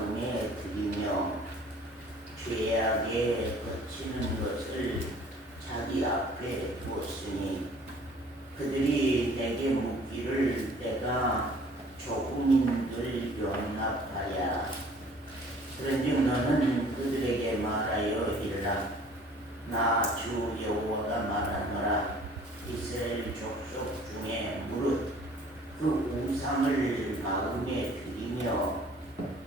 마음에 들이며 죄악에 거치는 것을 자기 앞에 두었으니 그들이 내게 묻기를 내가 조국민들 용납하랴. 그런즉 너는 그들에게 말하여 이르라. 나 주 여호와가 말하노라. 이스라엘 족속 중에 무릇 그 우상을 마음에 들이며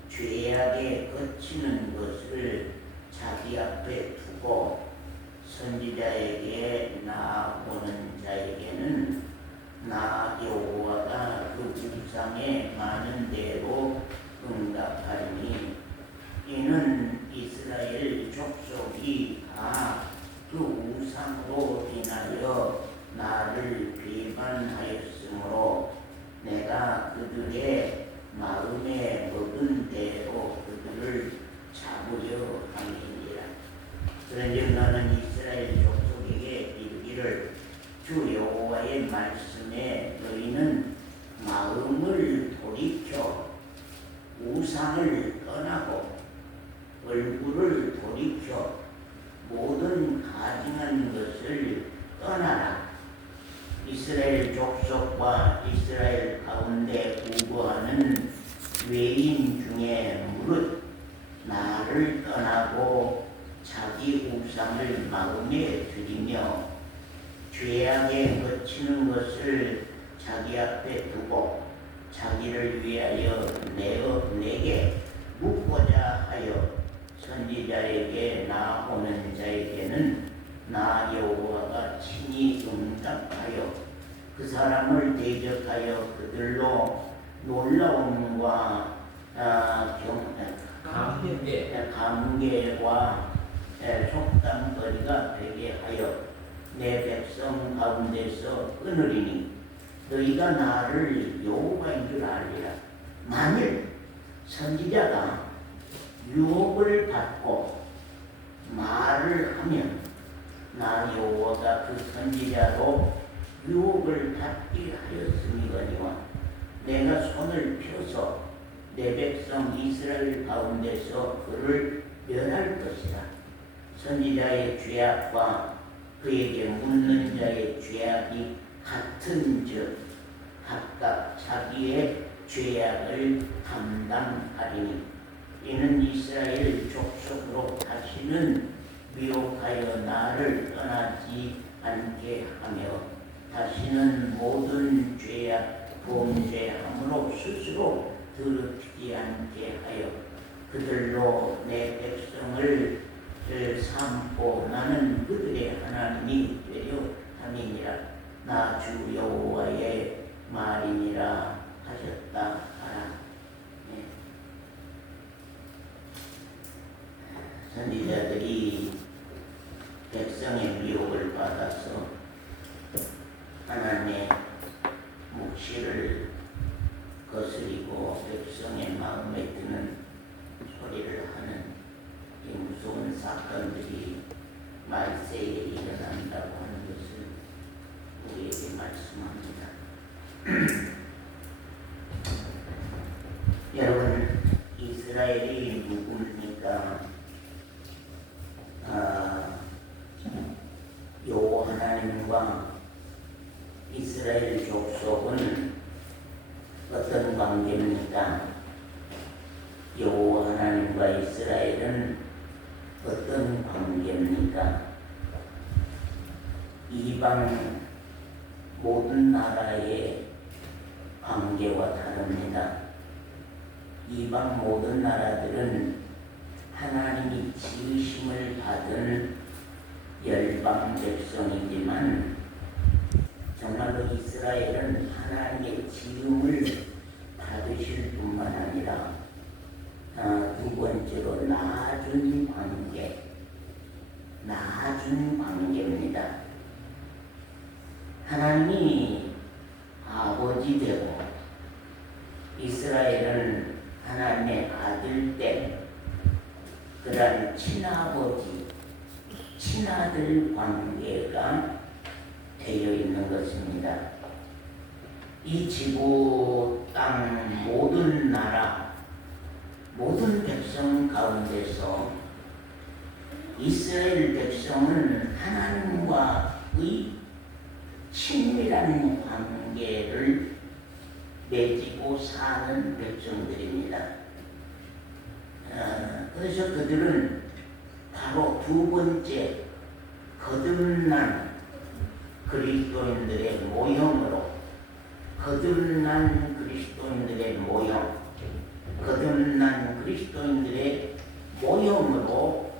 죄악에 거치는 것을 자기 앞에 두고 선지자에게 나아오는 자에게는 나 여호와가 그 우상에 많은 대로 응답하리니 이는 이스라엘 족속이 다 그 우상으로 인하여 나를 비방하였으므로 내가 그들의 마음에 먹은 대로 그들을 잡으려 함이니라. 그런즉 너는 이스라엘 족속에게 이르기를 주 여호와의 말씀에 너희는 마음을 돌이켜 우상을 떠나고 얼굴을 돌이켜 모든 가증한 것을 떠나라. 이스라엘 족속과 이스라엘 가운데 우거하는 외인 중에 무릇 나를 떠나고 자기 우상을 마음에 들이며 죄악에 거치는 것을 자기 앞에 두고 자기를 위하여 내게 묻고자 하여 선지자에게 나오는 자에게는 나 여호와가 친히 응답하여 그 사람을 대적하여 그들로 놀라움과 감개와 속담거리가 되게 하여 내 백성 가운데서 끊으리니 너희가 나를 여호와인 줄 알리라. 만일 선지자가 유혹을 받고 말을 하면 나 여호와가 그 선지자로 유혹을 받게 하였음이거니와 내가 손을 펴서 내 백성 이스라엘 가운데서 그를 멸할 것이라. 선지자의 죄악과 그에게 묻는 자의 죄악이 같은즉 각각 자기의 죄악을 감당하리니 이는 이스라엘 족속으로 다시는 미혹하여 나를 떠나지 않게 하며 다시는 모든 죄악 범죄함으로 스스로 더럽히지 않게 하여 그들로 내 백성을 삼고 나는 그들의 하나님이 되려 함이니라. 나 주 여호와의 말이니라 하셨다 하라. 선지자들이 백성의 미혹을 받아서 하나님의 묵시를 거스리고 백성의 마음에 드는 소리를 하는 이 무서운 사건들이 말세에 일어난다고 하는 것을 우리에게 말씀합니다. 여러분, 이스라엘이 누굽니까? 여호와 하나님과 이스라엘 족속은 어떤 관계입니까? 여호와 하나님과 이스라엘은 어떤 관계입니까? 이방 모든 나라의 관계와 다릅니다. 이방 모든 나라들은 하나님이 지으심을 받은 열방 백성이지만 정말로 이스라엘은 하나님의 지음을 받으실 뿐만 아니라 두 번째로 나아준 관계입니다. 하나님이 아버지 되고 이스라엘은 하나님의 아들된 그러한 친아버지, 친아들 관계가 되어 있는 것입니다. 이 지구 땅 모든 나라, 모든 백성 가운데서 이스라엘 백성은 하나님과의 친밀한 관계를 맺고 사는 백성들입니다. 그래서 그들은 바로 두 번째 거듭난 그리스도인들의 모형으로 거듭난 그리스도인들의 모형으로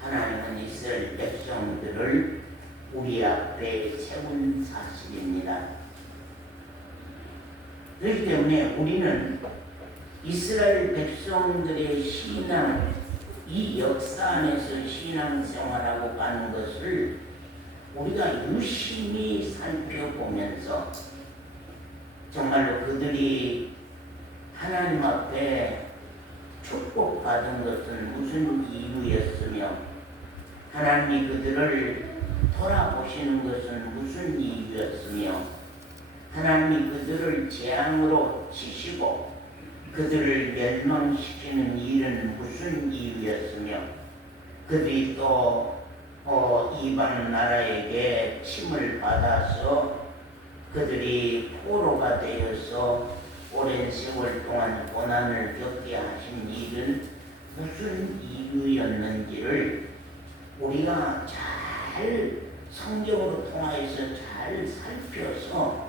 하나님은 이스라엘 백성들을 우리 앞에 세운 사실입니다. 그렇기 때문에 우리는 이스라엘 백성들의 신앙, 이 역사 안에서 신앙생활하고 가는 것을 우리가 유심히 살펴보면서 정말로 그들이 하나님 앞에 축복받은 것은 무슨 이유였으며 하나님이 그들을 돌아보시는 것은 무슨 이유였으며 하나님이 그들을 재앙으로 치시고 그들을 멸망시키는 일은 무슨 이유였으며 그들이 또 이방 나라에게 침을 받아서 그들이 포로가 되어서 오랜 세월 동안 고난을 겪게 하신 일은 무슨 이유였는지를 우리가 잘 성경으로 통하여서 잘 살펴서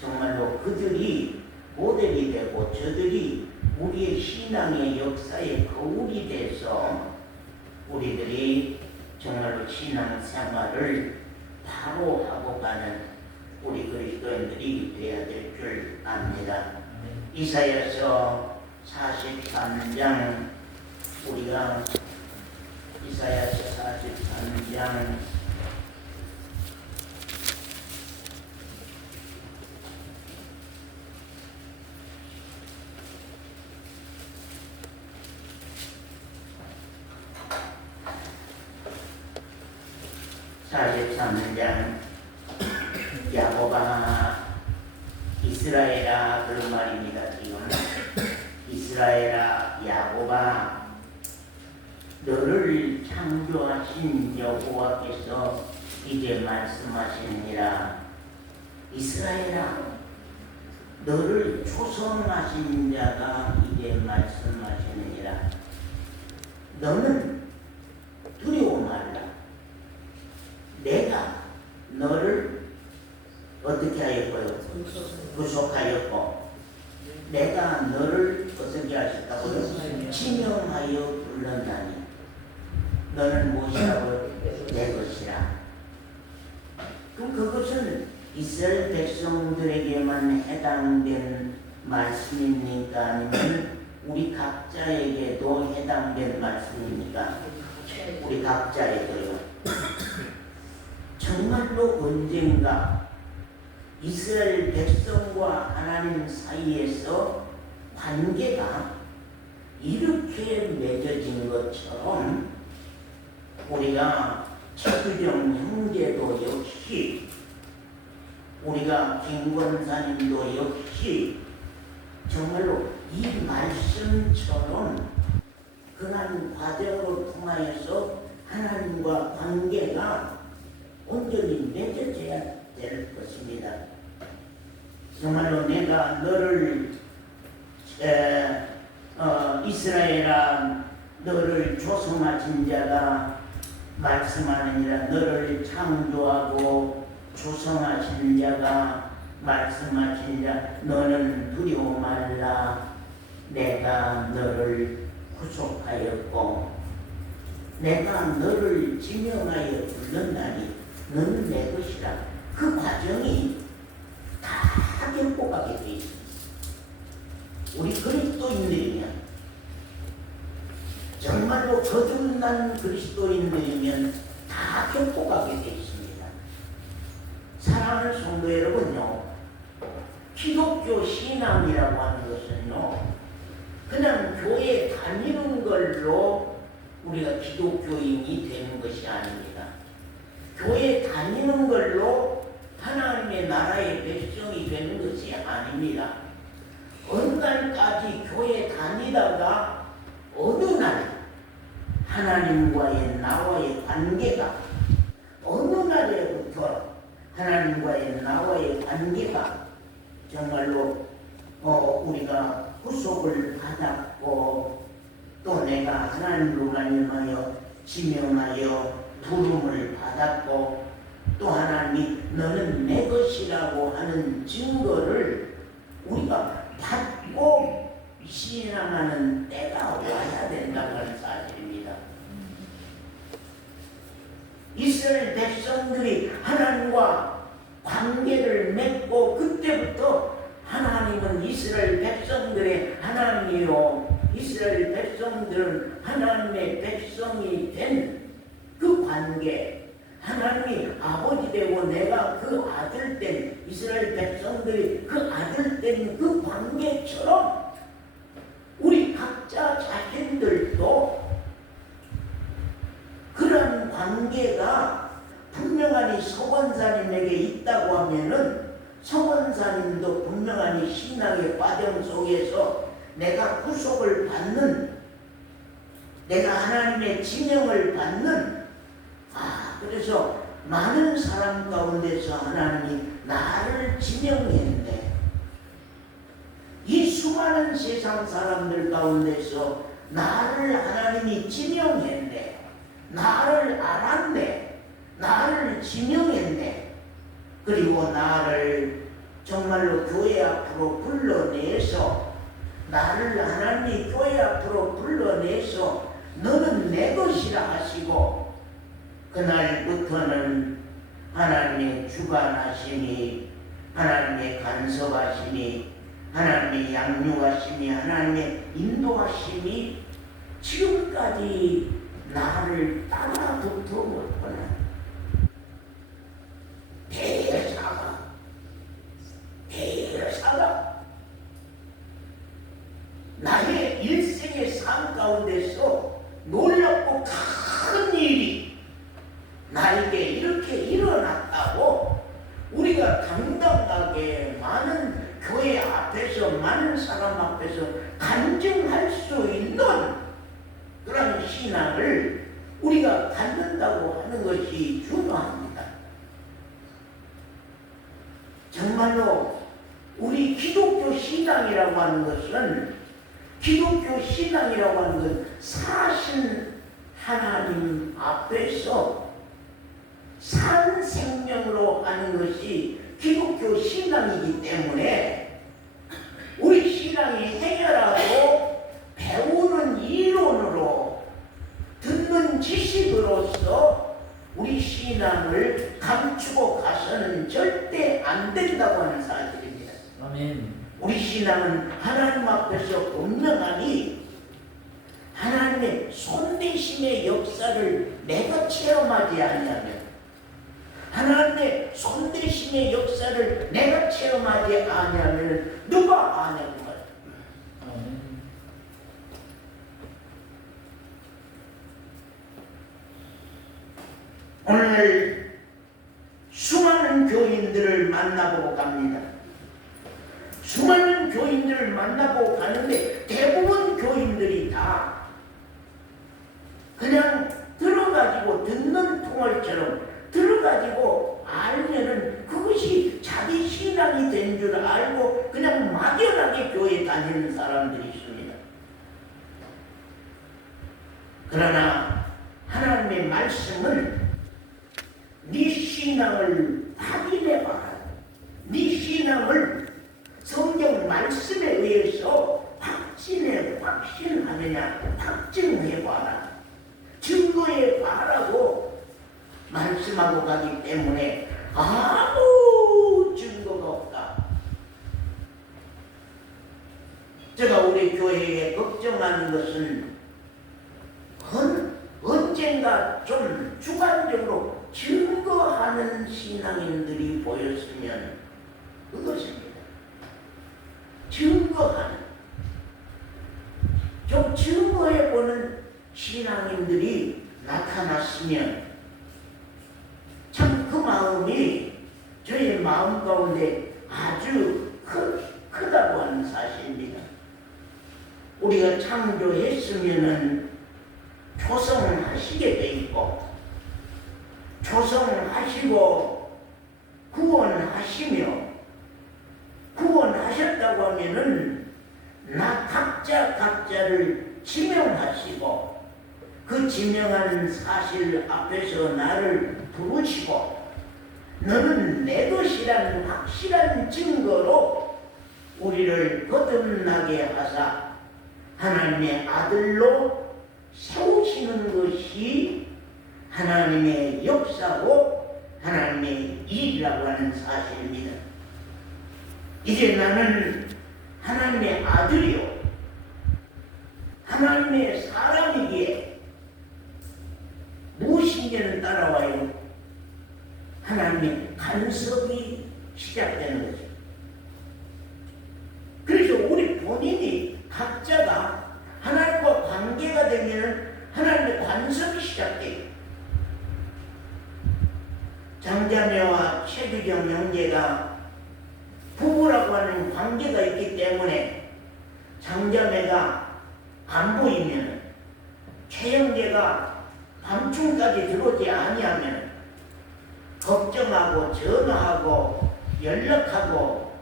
정말로 그들이 모델이 되고 저들이 우리의 신앙의 역사의 거울이 돼서 우리들이 정말로 신앙생활을 바로 하고 가는 우리 그리스도인들이 되어야 될 줄 압니다. 이사야서 43장 우리가 이사야서 43장 43장 야곱아 이스라엘아 그런 말입니다. 지금 이스라엘아 야곱아 너를 창조하신 여호와께서 이제 말씀하시느니라. 이스라엘아 너를 초성하신 자가 이제 말씀하시느니라. 너는 두려워 말라. 내가 너를 어떻게 하였고요? 구속하였고 내가 너를 어떻게 하셨다고요? 지명하여 불렀나니 너는 무엇이라고? 내 것이라. 그럼 그것은 이스라엘 백성들에게만 해당된 말씀입니까? 아니면 우리 각자에게도 해당된 말씀입니까? 우리 각자에게요. 정말로 언젠가 이스라엘 백성과 하나님 사이에서 관계가 이렇게 맺어진 것처럼 우리가 최규정 형제도 역시 우리가 김권사님도 역시 정말로 이 말씀처럼 그런 과정으로 통하여서 하나님과 관계가 온전히 맺어져야 될 것입니다. 정말로 내가 너를 이스라엘아 너를 조성하신 자가 말씀하느니라. 너를 창조하고 조성하신 자가 말씀하신 자 너는 두려워 말라. 내가 너를 구속하였고 내가 너를 지명하여 불렀나니 너는 내 것이라. 그 과정이 다 겪고가게 돼 있습니다. 우리 그리스도인들이면 정말로 거듭난 그리스도인들이면 다 겪고가게 돼 있습니다. 사랑하는 성도 여러분요, 기독교 신앙이라고 하는 것은요 그냥 교회 다니는 걸로 우리가 기독교인이 되는 것이 아닙니다. 교회 다니는 걸로 하나님의 나라의 백성이 되는 것이 아닙니다. 어느 날까지 교회 다니다가 하나님과의 나와의 관계가 어느 날에부터 하나님과의 나와의 관계가 정말로 우리가 구속을 받았고 또 내가 하나님으로 말미암아 지명하여 부름을 받았고 또 하나님이 너는 내 것이라고 하는 증거를 우리가 받고 신앙하는 때가 와야 된다고 하는 사실입니다. 이스라엘 백성들이 하나님과 관계를 맺고 그때부터 하나님은 이스라엘 백성들의 하나님이요 이스라엘 백성들은 하나님의 백성이 된 그 관계, 하나님이 아버지 되고 내가 그 아들 된 이스라엘 백성들이 그 아들 된 그 관계처럼 우리 각자 자신들도 그런 관계가 분명하니 서원사님에게 있다고 하면은 서원사님도 분명하니 신앙의 과정 속에서 내가 구속을 받는, 내가 하나님의 지명을 받는, 그래서 많은 사람 가운데서 하나님이 나를 지명했네. 이 수많은 세상 사람들 가운데서 나를 하나님이 지명했네. 나를 알았네. 나를 지명했네. 그리고 나를 정말로 교회 앞으로 불러내서 나를 하나님이 교회 앞으로 불러내서 너는 내 것이라 하시고 그날부터는 하나님의 주관하심이 하나님의 간섭하심이 하나님의 양육하심이 하나님의 인도하심이 지금까지 나를 따라 붙어오거나 대사가 나의 일생의 삶 가운데서 놀랍고 큰 일이 나에게 이렇게 일어났다고 우리가 당당하게 많은 교회 앞에서 많은 사람 앞에서 간증할 수 있는 그런 신앙을 우리가 갖는다고 하는 것이 중요합니다. 정말로 우리 기독교 신앙이라고 하는 것은 기독교 신앙이라고 하는 건 사신 하나님 앞에서 산 생명으로 하는 것이 기독교 신앙이기 때문에 우리 신앙이 해결하고 배우는 이론으로 듣는 지식으로서 우리 신앙을 감추고 가서는 절대 안 된다고 하는 사실입니다. 아멘. 우리 신앙은 하나님 앞에서 분명하니 하나님의 손대심의 역사를 내가 체험하지 않으면 하나님의 손대심의 역사를 내가 체험하지 않으면 누가 아냐고 말이야. 오늘 수많은 교인들을 만나보고 갑니다. 수많은 교인들을 만나보고 가는데 대부분 교인들이 다 그냥 들어가지고 듣는 통할처럼 들어가지고 알면은 그것이 자기 신앙이 된 줄 알고 그냥 막연하게 교회 다니는 사람들이 있습니다. 그러나 하나님의 말씀은 네 신앙을 확인해봐라. 네 신앙을 성경 말씀에 의해서 확신하느냐 확증해봐라. 증거해봐라고 말씀하고 가기 때문에 아무 증거가 없다. 제가 우리 교회에 걱정하는 것은 언젠가 좀 주관적으로 증거하는 신앙인들이 보였으면 그것입니다. 증거하는, 좀 증거해보는 신앙인들이 나타났으면 참 그 마음이 저희 마음 가운데 아주 크다고 하는 사실입니다. 우리가 창조했으면은 초성하시게 돼 있고, 초성하시고 구원하시며, 구원하셨다고 하면은 나 각자를 지명하시고, 그 지명한 사실 앞에서 나를 부르시고, 너는 내 것이라는 확실한 증거로 우리를 거듭나게 하사 하나님의 아들로 세우시는 것이 하나님의 역사고 하나님의 일이라고 하는 사실입니다. 이제 나는 하나님의 아들이요, 하나님의 사람이기에 무엇인지는 따라와요. 하나님의 간섭이 시작되는 거죠. 그래서 우리 본인이 각자가 하나님과 관계가 되면 하나님의 간섭이 시작돼요. 장자매와 최규경 형제가 부부라고 하는 관계가 있기 때문에 장자매가 안 보이면, 최형제가 밤중까지 들어오지 아니하면 걱정하고 전화하고 연락하고,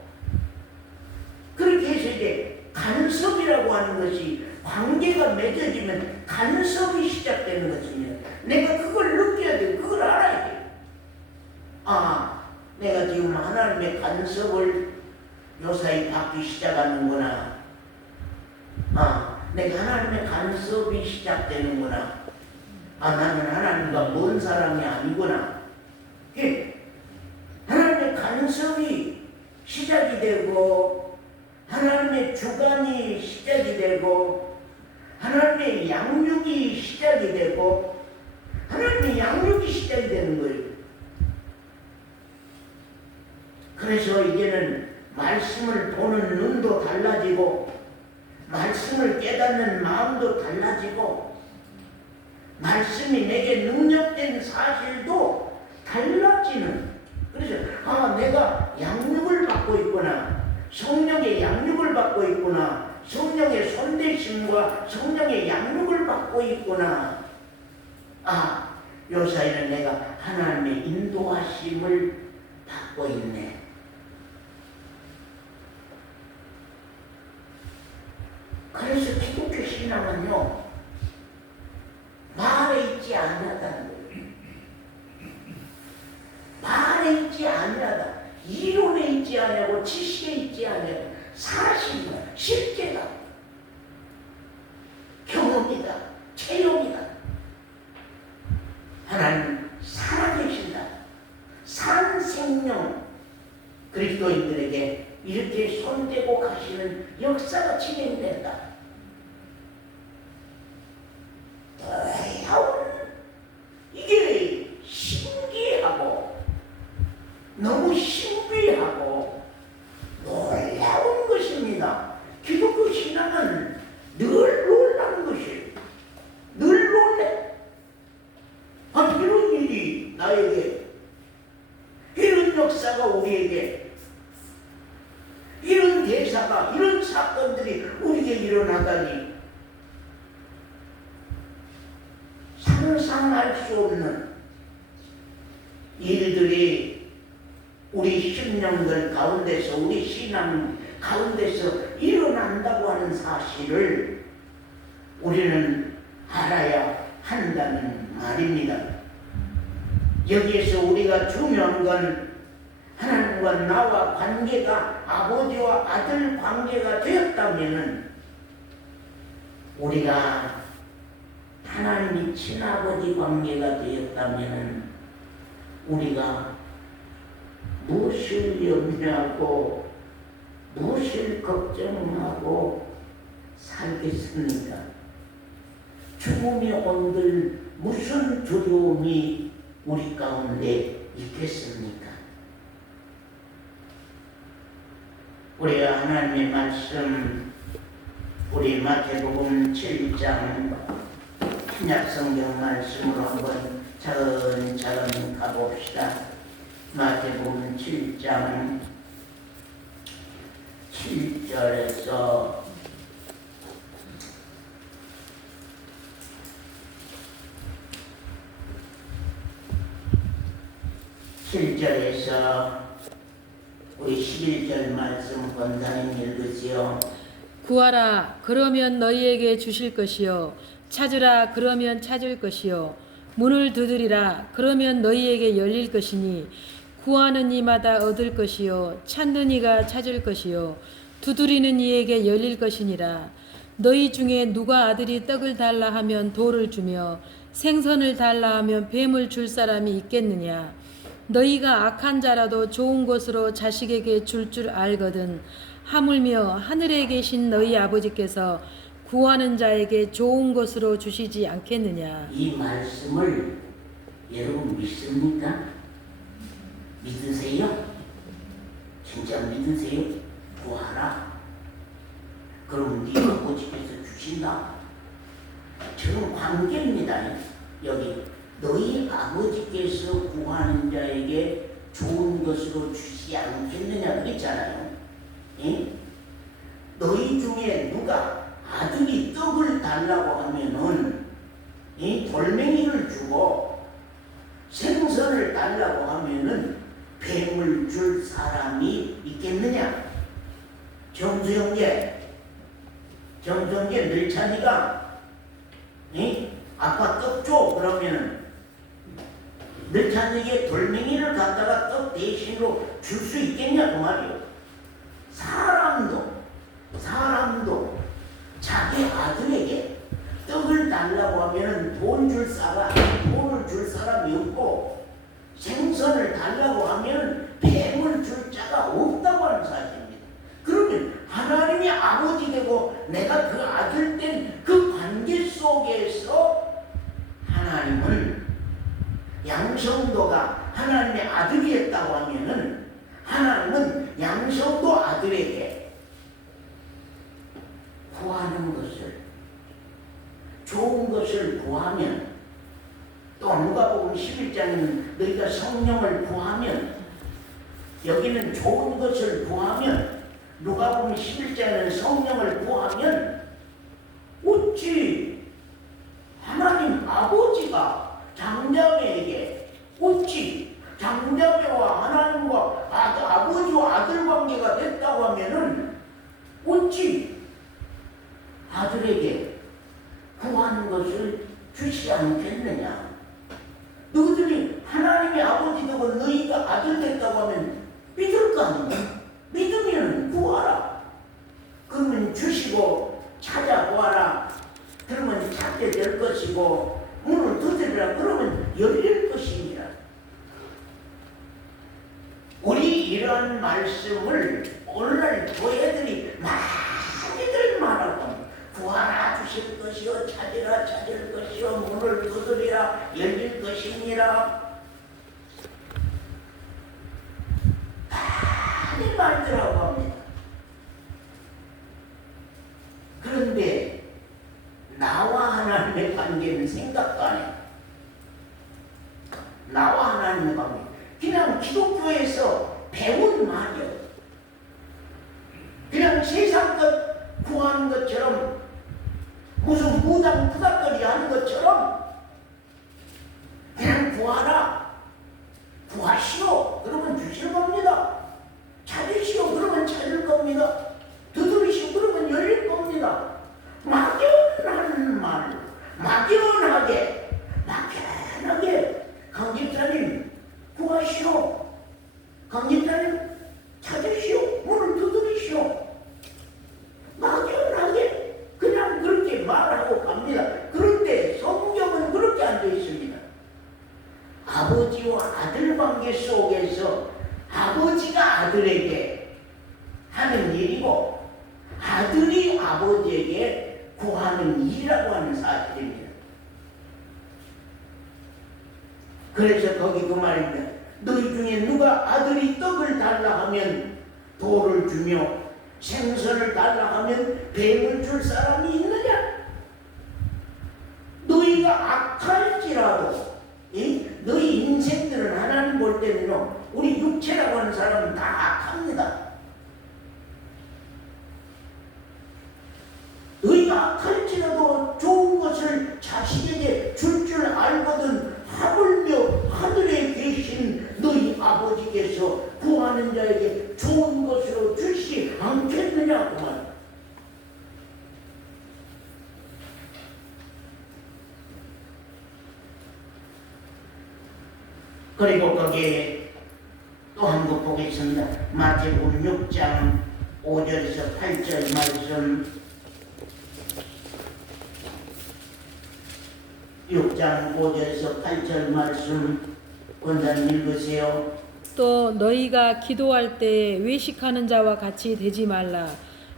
그렇게 해서 이제 간섭이라고 하는 것이, 관계가 맺어지면 간섭이 시작되는 것입니다. 내가 그걸 느껴야 돼. 그걸 알아야 돼. 아, 내가 지금 하나님의 간섭을 요사이 받기 시작하는구나. 아, 내가 하나님의 간섭이 시작되는구나. 아, 나는 하나님과 먼 사람이 아니구나. 하나님의 간섭이 시작이 되고, 하나님의 주관이 시작이 되고, 하나님의 양육이 시작이 되고, 하나님의 양육이 시작이 되는 거예요. 그래서 이제는 말씀을 보는 눈도 달라지고, 말씀을 깨닫는 마음도 달라지고, 말씀이 내게 능력된 사실도 달라지는. 그래서 내가 양육을 받고 있구나, 성령의 양육을 받고 있구나, 성령의 손대심과 성령의 양육을 받고 있구나. 요 사이는 내가 하나님의 인도하심을 받고 있네. 그래서 기독교 신앙은요, 말에 있지 아니하다는 거예요. 말에 있지 아니하다, 이론에 있지 아니하고 지식에 있지 아니하고 사실이다, 실제다, 경험이다, 체험이다. 하나님 살아계신다. 산 생명 그리스도인들에게 이렇게 손대고 가시는 역사가 진행된다. 놀라운, 이게 신기하고 너무 신비하고 놀라운 것입니다. 기독교 신앙은 늘 놀라운 것이에요. 늘 놀래. 이런 일이 나에게, 이런 역사가 우리에게, 이런 대사가, 이런 사건들이 우리에게 일어나다니 상상할 수 없는 일들이 우리 심령들 가운데서, 우리 신앙 가운데서 일어난다고 하는 사실을 우리는 알아야 한다는 말입니다. 여기에서 우리가 중요한 건 하나님과 나와 관계가 아버지와 아들 관계가 되었다면, 우리가 하나님이 친아버지 관계가 되었다면 우리가 무엇을 염려하고 무엇을 걱정하고 살겠습니까? 죽음이 온들 무슨 두려움이 우리 가운데 있겠습니까? 우리가 하나님의 말씀, 우리 마태복음 7장 신약성경 말씀으로 한번 차근차근 가봅시다. 마태복음 7장 7절에서 7절에서 우리 11절 말씀 권사님 읽으시오. 구하라 그러면 너희에게 주실 것이요 찾으라 그러면 찾을 것이요 문을 두드리라 그러면 너희에게 열릴 것이니 구하는 이마다 얻을 것이요 찾는 이가 찾을 것이요 두드리는 이에게 열릴 것이니라. 너희 중에 누가 아들이 떡을 달라 하면 돌을 주며 생선을 달라 하면 뱀을 줄 사람이 있겠느냐. 너희가 악한 자라도 좋은 것으로 자식에게 줄 줄 알거든 하물며 하늘에 계신 너희 아버지께서 구하는 자에게 좋은 것으로 주시지 않겠느냐. 이 말씀을 여러분 믿습니까? 믿으세요? 진짜 믿으세요? 구하라. 그럼 네 아버지께서 주신다. 저는 관계입니다. 여기 너희 아버지께서 구하는 자에게 좋은 것으로 주시지 않겠느냐 그랬잖아요. 예? 너희 중에 누가 아들이 떡을 달라고 하면은 이 돌멩이를 주고 생선을 달라고 하면은 뱀을 줄 사람이 있겠느냐? 정수영계 늘찬이가 아빠 떡 줘 그러면은 늘찬이에게 돌멩이를 갖다가 떡 대신으로 줄 수 있겠냐 그 말이요. 사람도 자기 아들에게 떡을 달라고 하면은 돈을 줄 사람이 없고 생선을 달라고 하면은 뱀을 줄 자가 없다고 하는 사실입니다. 그러면 하나님이 아버지 되고 내가 그 아들 된 그 관계 속에서 하나님은 양성도가 하나님의 아들이었다고 하면은 하나님은 양성도 아들에게 구하는 것을 좋은 것을 구하면 또 누가복음 11장은 너희가 성령을 구하면 여기는 좋은 것을 구하면 누가복음 11장은 성령을 구하면 어찌 하나님 아버지가 장자매에게 어찌 장자매와 하나님과 아버지와 아들 관계가 됐다고 하면은 어찌 아들에게 구하는 것을 주시지 않겠느냐. 너희들이 하나님의 아버지 되고 너희가 아들 됐다고 하면 믿을 거 아니냐. 믿으면 구하라. 그러면 주시고 찾아보아라. 그러면 찾게 될 것이고 문을 두드리라. 그러면 열릴 것이니라. 우리 이러한 말씀을 오늘날 교회들이 많이들 말하고 구하라 주실 것이요 찾으라 찾을 것이요 문을 두드리라 열릴 것이니라 많이 말들하고 합니다. 그런데 나와 하나님의 관계는 생각도 안 해요. 나와 하나님의 관계 그냥 기독교에서 배운 말이에요. 그냥 세상 것 구하는 것처럼 무슨 무당 부닥거리 하는 것처럼 그냥 구하라. 구하시오. 그러면 주실 겁니다. 찾으시오. 그러면 찾을 겁니다. 두드리시오. 그러면 열릴 겁니다. 막연한 말, 막연하게 강집사님 구하시오. 강집사님 찾으시오. 문을 두드리시오. 막연하게 그냥 그렇게 말하고 갑니다. 그런데 성경은 그렇게 안 되어 있습니다. 아버지와 아들 관계 속에서 아버지가 아들에게 하는 일이고 아들이 아버지에게 구하는 일이라고 하는 사실입니다. 그래서 거기 그 말입니다. 너희 중에 누가 아들이 떡을 달라 하면 돌을 주며 생선을 달라 하면 뱀을 줄 사람이 있느냐? 너희가 악할지라도 너희 인생들은 하나님 볼 때는 우리 육체라고 하는 사람은 다 악합니다. 너희가 악할지라도 좋은 것을 자식에게 줄 알거든 하물며 하늘에 계신 너희 그리고 거기에 또 한 거 보겠습니다. 마태복음 6장 5절에서 8절 말씀. 6장 5절에서 8절 말씀 권사님 읽으세요. 또 너희가 기도할 때 외식하는 자와 같이 되지 말라.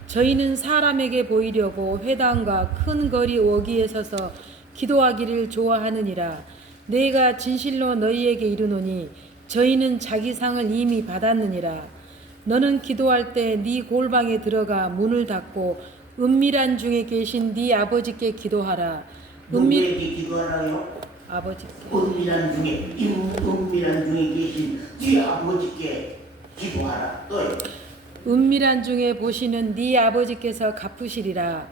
저희는 사람에게 보이려고 회당과 큰 거리 어귀에 서서 기도하기를 좋아하느니라. 내가 진실로 너희에게 이르노니 저희는 자기 상을 이미 받았느니라. 너는 기도할 때 네 골방에 들어가 문을 닫고 은밀한 중에 계신 네 아버지께 기도하라. 누구에게 기도하라요? 아버지께. 은밀한 중에 계신 네 아버지께 기도하라. 또요. 은밀한 중에 보시는 네 아버지께서 갚으시리라.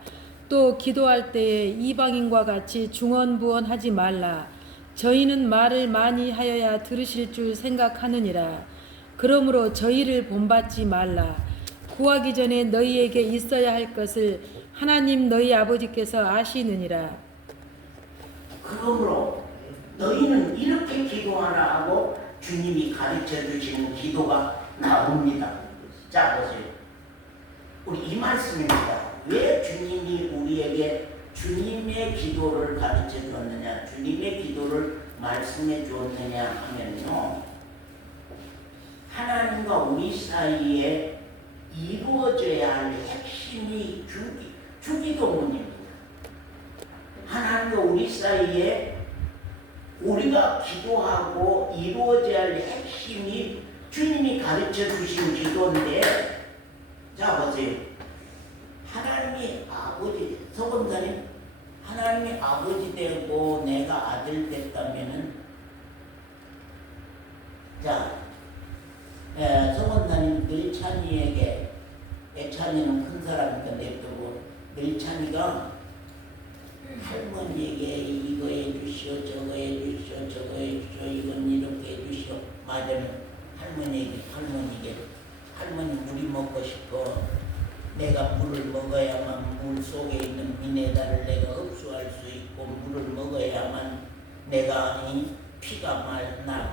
또 기도할 때에 이방인과 같이 중언부언하지 말라. 저희는 말을 많이 하여야 들으실 줄 생각하느니라. 그러므로 저희를 본받지 말라. 구하기 전에 너희에게 있어야 할 것을 하나님 너희 아버지께서 아시느니라. 그러므로 너희는 이렇게 기도하라 하고 주님이 가르쳐 주시는 기도가 나옵니다. 자 보세요. 우리 이 말씀입니다. 왜 주님이 우리에게 주님의 기도를 가르쳐 줬느냐, 주님의 기도를 말씀해 주었느냐 하면요, 하나님과 우리 사이에 이루어져야 할 핵심이 주기도문입니다. 하나님과 우리 사이에 우리가 기도하고 이루어져야 할 핵심이 주님이 가르쳐 주신 기도인데, 자 보세요. 하나님이 아버지, 서건사님, 하나님이 아버지 되고 내가 아들 됐다면은, 자, 서건사님 늘찬이에게, 애찬이는 큰 사람이니까 냅두고, 늘찬이가 할머니에게 이거 해주시오, 저거 해주시오, 저거 해주시오, 이건 이렇게 해주시오. 맞으면 할머니 물이 먹고 싶어. 내가 물을 먹어야만 물 속에 있는 미네랄을 내가 흡수할 수 있고, 물을 먹어야만 내가 피가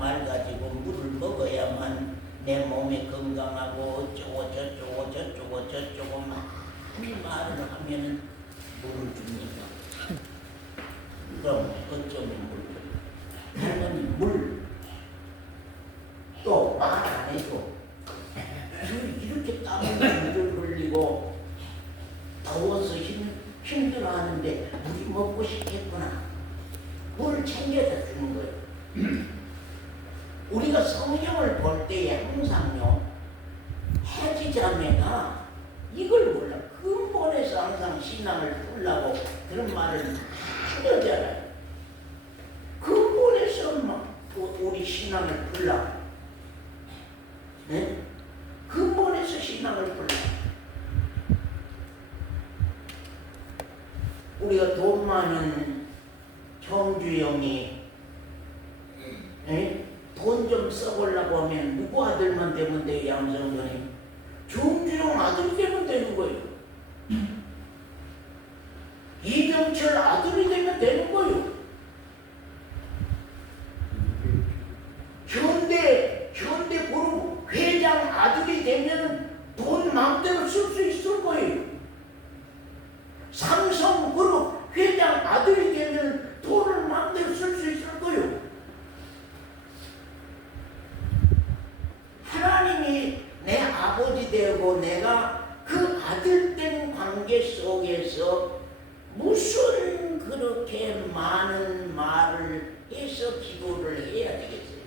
맑아지고, 물을 먹어야만 내 몸이 건강하고, 어쩌고 저쩌고 많이 말을 하면은 물을 줍니까? 그럼 어쩌면 물? 할머니 물. 또 말 안 해도 이렇게 땀을 물을 흘리고 더워서 힘들어하는데 물이 먹고 싶겠구나. 물을 챙겨다 주는 거예요. 우리가 성경을 볼 때에 항상요, 해지자매가 이걸 몰라. 근본에서 항상 신앙을 풀라고 그런 말을 하잖아요. 근본에서 막 우리 신앙을 풀라고. 네? 근본에서 신앙을 풀라고. 우리가 돈 많은 형주형이 돈 좀 써보려고 하면 누구 아들만 되면 돼요? 양성도님 정주영 아들이 되면 되는 거예요. 이병철 아들이 되면 되는 거예요. 현대그룹 회장 아들이 되면 돈 마음대로 쓸 수 있을 거예요. 삼성그룹 회장 아들이 되면 돈을 마음대로 쓸 수 있을 거예요. 하나님이 내 아버지 되고 내가 그 아들된 관계 속에서 무슨 그렇게 많은 말을 해서 기도를 해야 되겠어요?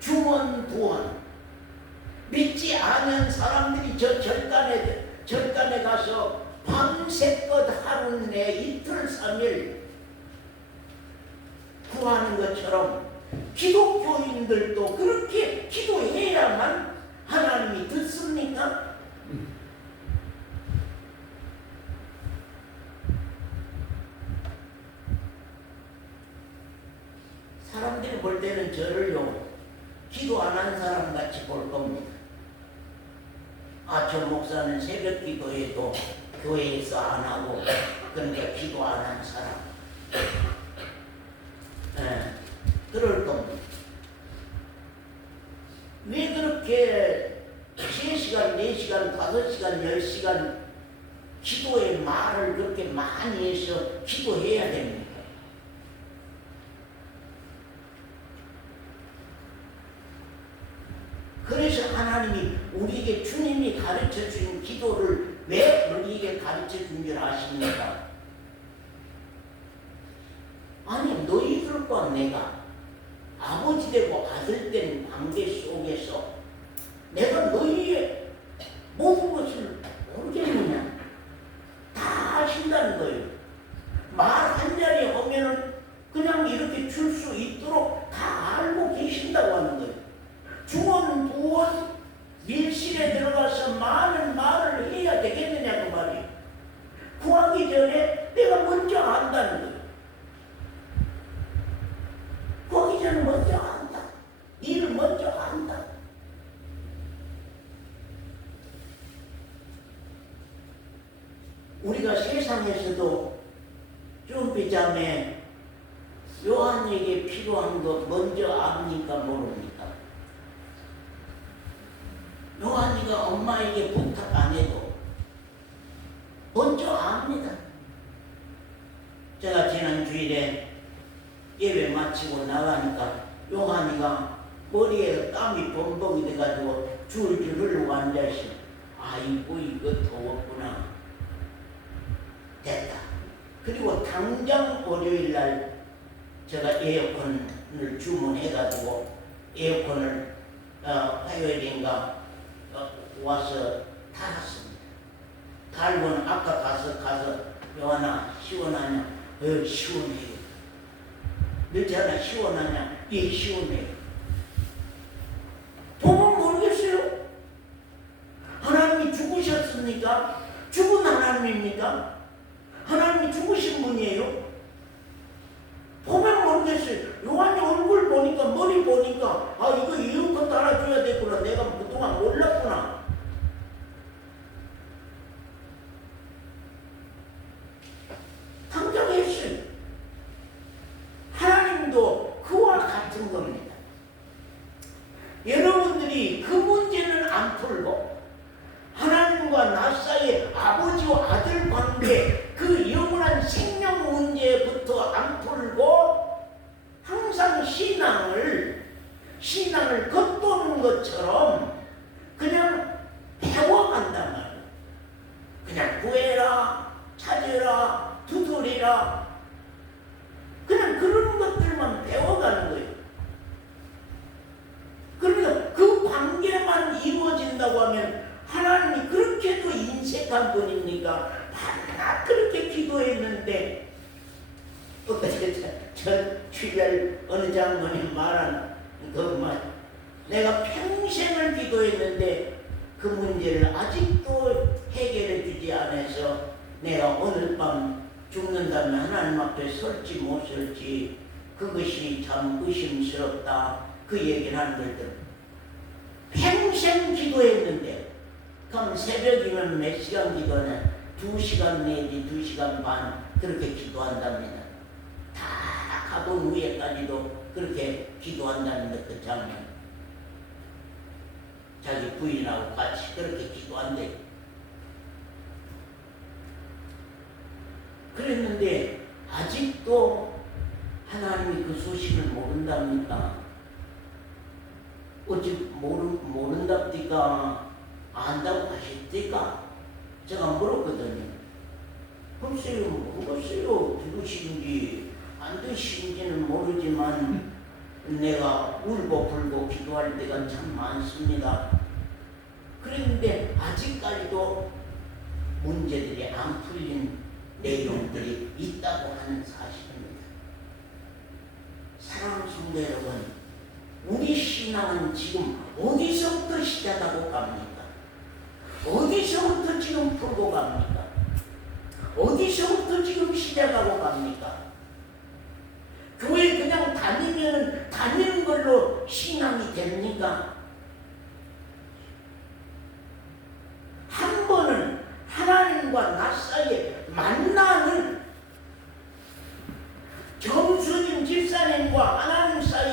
중언부언. 믿지 않은 사람들이 저 절간에 가서 밤새껏 하루 내 이틀 삼일 구하는 것처럼 기독교인들도 그렇게 기도해야만 하나님이 듣습니까? 사람들이 볼 때는 저를요, 기도 안 하는 사람 같이 볼 겁니다. 아, 저 목사는 새벽 기도에도 교회에서 안 하고, 그러니까 기도 안 하는 사람. 그럴 겁니다. 왜 그렇게 3시간, 4시간, 5시간, 10시간 기도의 말을 그렇게 많이 해서 기도해야 됩니까? 그래서 하나님이 우리에게 주님이 가르쳐 준 기도를 왜 우리에게 가르쳐 준 줄 아십니까? 아니, 너희들과 내가 아버지 되고 아들 된 관계 속에서 내가 너희의 모든 것을 모르겠느냐? 다 아신다는 거예요. 말 한 자리 하면은 그냥 이렇게 줄 수 있도록 다 알고 계신다고 하는 거예요. 중원, 부원, 밀실에 들어가서 많은 말을 해야 되겠느냐 그 말이에요. 구하기 전에 내가 먼저 안다는 거예요. 구하기 전에 먼저 안다. 일을 먼저 안다. 우리가 세상에서도 쭈비자매 요한에게 필요한 거 먼저 압니까 모릅니까? 요한이가 엄마에게 부탁 안 해도 먼저 압니다. 제가 지난 주일에 예배 마치고 나가니까 요한이가 머리에 땀이 범벅이 돼가지고 줄줄 흘러고 앉아있어. 아이고 이거 더웠구나. 됐다. 그리고 당장 월요일날 제가 에어컨을 주문해가지고 에어컨을 화요일인가 와서 달았습니다. 달고는 아까 가서 요하나 시원하냐? 시원해요. 늦잖아 시원하냐? 예 시원해요. 보면 모르겠어요. 하나님이 죽으셨습니까? 죽은 하나님입니까? 하나님이 죽으신 분이에요? 보면 모르겠어요. 요한이 얼굴 보니까 머리 보니까 아 이거 이렇게 따라줘야 되구나. 내가 그동안 몰랐구나. 당장 했어요. 하나님도 그와 같은 겁니다. 여러분들이 그 문제는 안 풀고 하나님과 나 사이의 아버지와 아들 관계 그 영원한 생명 문제부터 안 풀고 항상 신앙을 겉도는 것처럼 그냥 배워간단 말이에요. 그냥 구해라, 찾으라, 두드리라 그냥 그런 것들만 배워가는 거예요. 그러니까 그 관계만 이루어진다고 하면 하나님이 그렇게도 인색한 분입니까? 나 그렇게 기도했는데 저 주일 어느 장로님 말한 그 말 내가 평생을 기도했는데 그 문제를 아직도 해결해 주지 않아서 내가 오늘 밤 죽는다면 하나님 앞에 설지 못 설지 그것이 참 의심스럽다. 그 얘기를 하는 거들 평생 기도했는데 그럼 새벽이면 몇 시간 기도하냐? 2시간 내지 2시간 반 그렇게 기도한답니다. 다 가본 후에까지도 그렇게 기도한다는 그 장면. 자기 부인하고 같이 그렇게 기도한대. 그랬는데 아직도 하나님이 그 소식을 모른답니까? 어찌 모른답니까? 안다고 하셨대까? 제가 물었거든요. 글쎄요, 모르겠어요. 들으신지 안 들으신지는 모르지만 내가 울고 불고 기도할 때가 참 많습니다. 그런데 아직까지도 문제들이 안 풀린 내용들이 있다고 하는 사실입니다. 사랑하는 성도 여러분, 우리 신앙은 지금 어디서부터 시작하고 갑니까? 어디서부터 지금 풀고 갑니까? 어디서부터 지금 시작하고 갑니까? 교회 그냥 다니면 다니는 걸로 신앙이 됩니까? 한 번은 하나님과 나 사이에 만나는 정수님 집사님과 하나님 사이에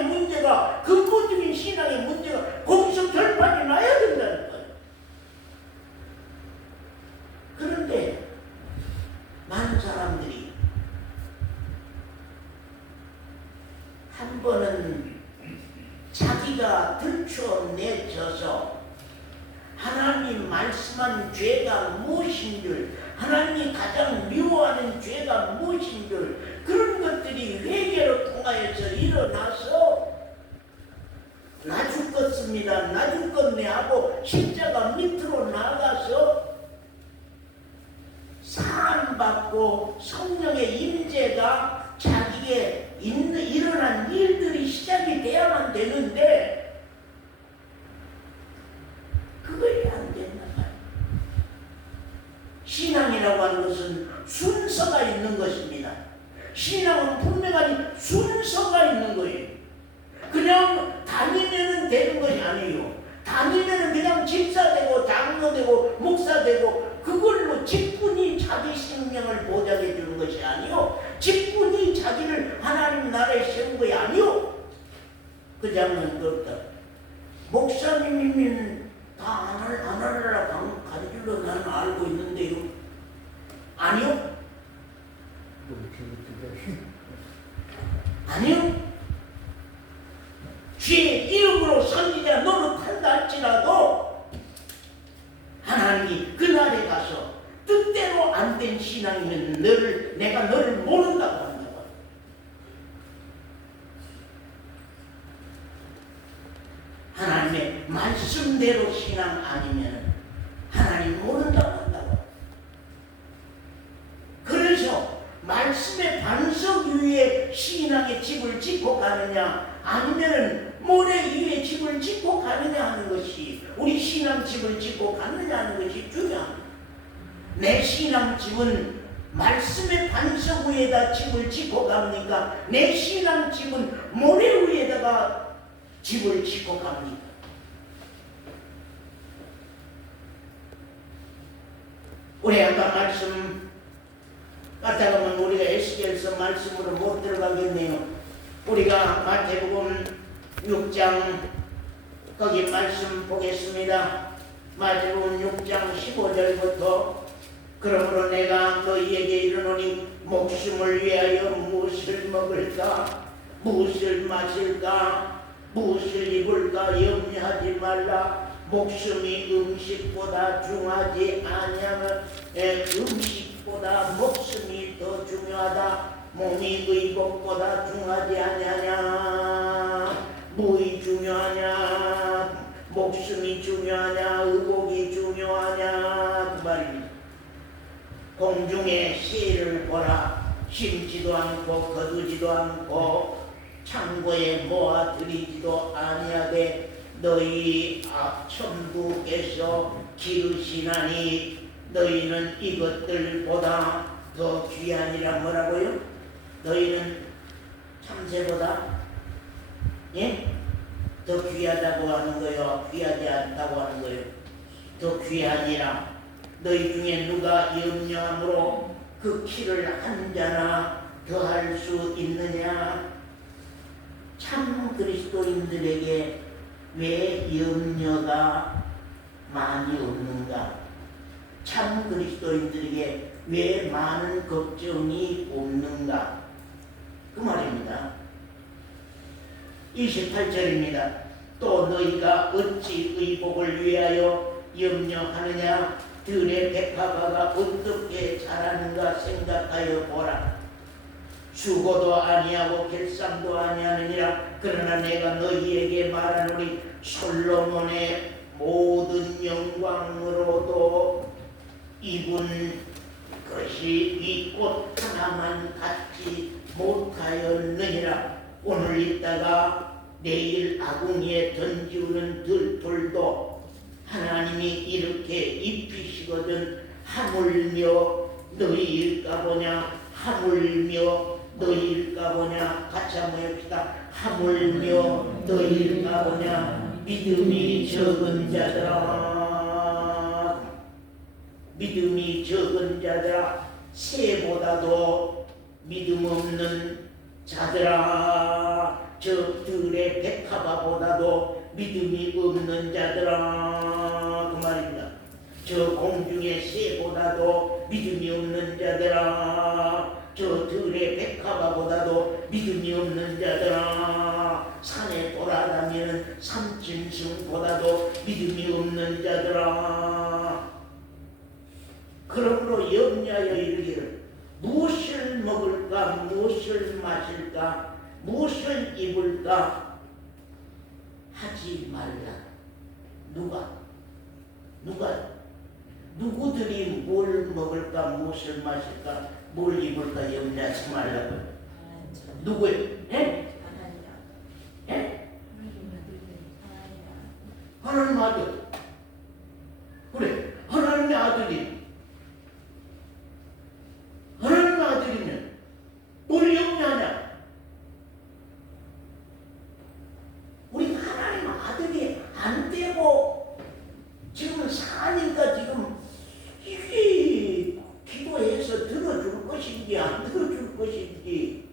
신앙의 문제가, 근본적인 신앙의 문제가 거기서 결판이 나야 된다는 거예요. 그런데 많은 사람들이 한 번은 자기가 들춰내져서 하나님 말씀한 죄가 무엇인 줄, 하나님이 가장 미워하는 죄가 무엇인 줄, 그런 것들이 회개로 통하여서 일어나서 나 죽겠습니다, 나 죽겠네 하고 십자가 밑으로 나가서 사랑받고 성령의 임재가 자기에 일어난 일들이 시작이 돼야만 되는데 그거이 안 된다 말이에요. 신앙이라고 하는 것은 순서가 있는 것입니다. 신앙은 분명한 순서가 있는 거예요. 그냥 다니면은 되는 것이 아니에요. 다니면은 그냥 집사 되고 장로 되고 목사 되고 그걸로 직분이 자기 생명을 보장해 주는 것이 아니요, 직분이 자기를 하나님 나라에 세운 것이 아니요. 그 장면 그렇다. 목사님이면 다 안 하려라 가르치려 나는 알고 있는데요. 아니요. 아니요. 주의 이름으로 선지자 노릇한다 할지라도 하나님이 그날에 가서 뜻대로 안 된 신앙이면 내가 너를 모른다고 한다고. 하나님의 말씀대로 신앙 아니면 하나님 모른다고 한다고. 그래서 말씀의 반석 위에 신앙의 집을 짓고 가느냐 아니면 모래 위에 집을 짓고 가느냐 하는 것이, 우리 신앙 집을 짓고 가느냐 하는 것이 중요합니다. 내 신앙 집은 말씀의 반석 위에다 집을 짓고 갑니까? 내 신앙 집은 모래 위에다가 집을 짓고 갑니까? 우리 아까 말씀 갖다 보면 우리가 에스겔서 말씀으로 못 들어가겠네요. 우리가 마태복음 6장 거기 말씀 보겠습니다. 마태복음 6장 15절부터 그러므로 내가 너희에게 이르노니 목숨을 위하여 무엇을 먹을까 무엇을 마실까 무엇을 입을까 염려하지 말라. 목숨이 음식보다 중하지 아니하면 음식보다 목숨이 더 중요하다. 몸이 의복보다 중하지 아니하냐. 무이 중요하냐 목숨이 중요하냐 의복이 중요하냐 그 말입니다. 공중의 새를 보라. 심지도 않고 거두지도 않고 창고에 모아 들이지도 아니하되 너희 천부께서 기르시나니 너희는 이것들보다 더 귀하니라. 뭐라고요? 너희는 참새보다 더 귀하다고 하는 거요? 귀하지 않다고 하는 거요? 더 귀하니라. 너희 중에 누가 염려함으로 그 키를 한 자나 더할 수 있느냐? 참 그리스도인들에게 왜 염려가 많이 없는가? 참 그리스도인들에게 왜 많은 걱정이 없는가? 그 말입니다. 28절입니다. 또 너희가 어찌 의복을 위하여 염려하느냐? 들의 백화가가 어떻게 자라는가 생각하여 보라. 수고도 아니하고 결상도 아니하느니라. 그러나 내가 너희에게 말하노니 솔로몬의 모든 영광으로도 입은 것이 이 꽃 하나만 갖지 못하였느니라. 오늘 있다가 내일 아궁이에 던지우는 들돌도 하나님이 이렇게 입히시거든. 하물며 너희일까 보냐. 하물며 너희일까 보냐. 같이 한번 해봅시다. 하물며 너희일까 보냐. 믿음이 적은 자들아, 믿음이 적은 자들아, 새보다도 믿음 없는 자들아, 저들의 백합화보다도 믿음이 없는 자들아, 그 말입니다. 저 공중의 새보다도 믿음이 없는 자들아, 저 들의 백합화보다도 믿음이 없는 자들아, 산에 돌아다니는 삼짐승보다도 믿음이 없는 자들아. 그러므로 염려하여 이르기를 무엇을 먹을까, 무엇을 마실까, 무엇을 입을까 하지 말라. 누구들이 뭘 먹을까, 무엇을 마실까, 뭘 입을까 염려하지 말라고. 누구예요? 예? 예? 하나님 아들. 그래, 하나님의 아들이. 하나님의 아들이면 뭘 염려하냐? 우리 하나님 아들이 안 되고 지금 사니까 지금 이게 기도해서 들어줄 것인지 안 들어줄 것인지.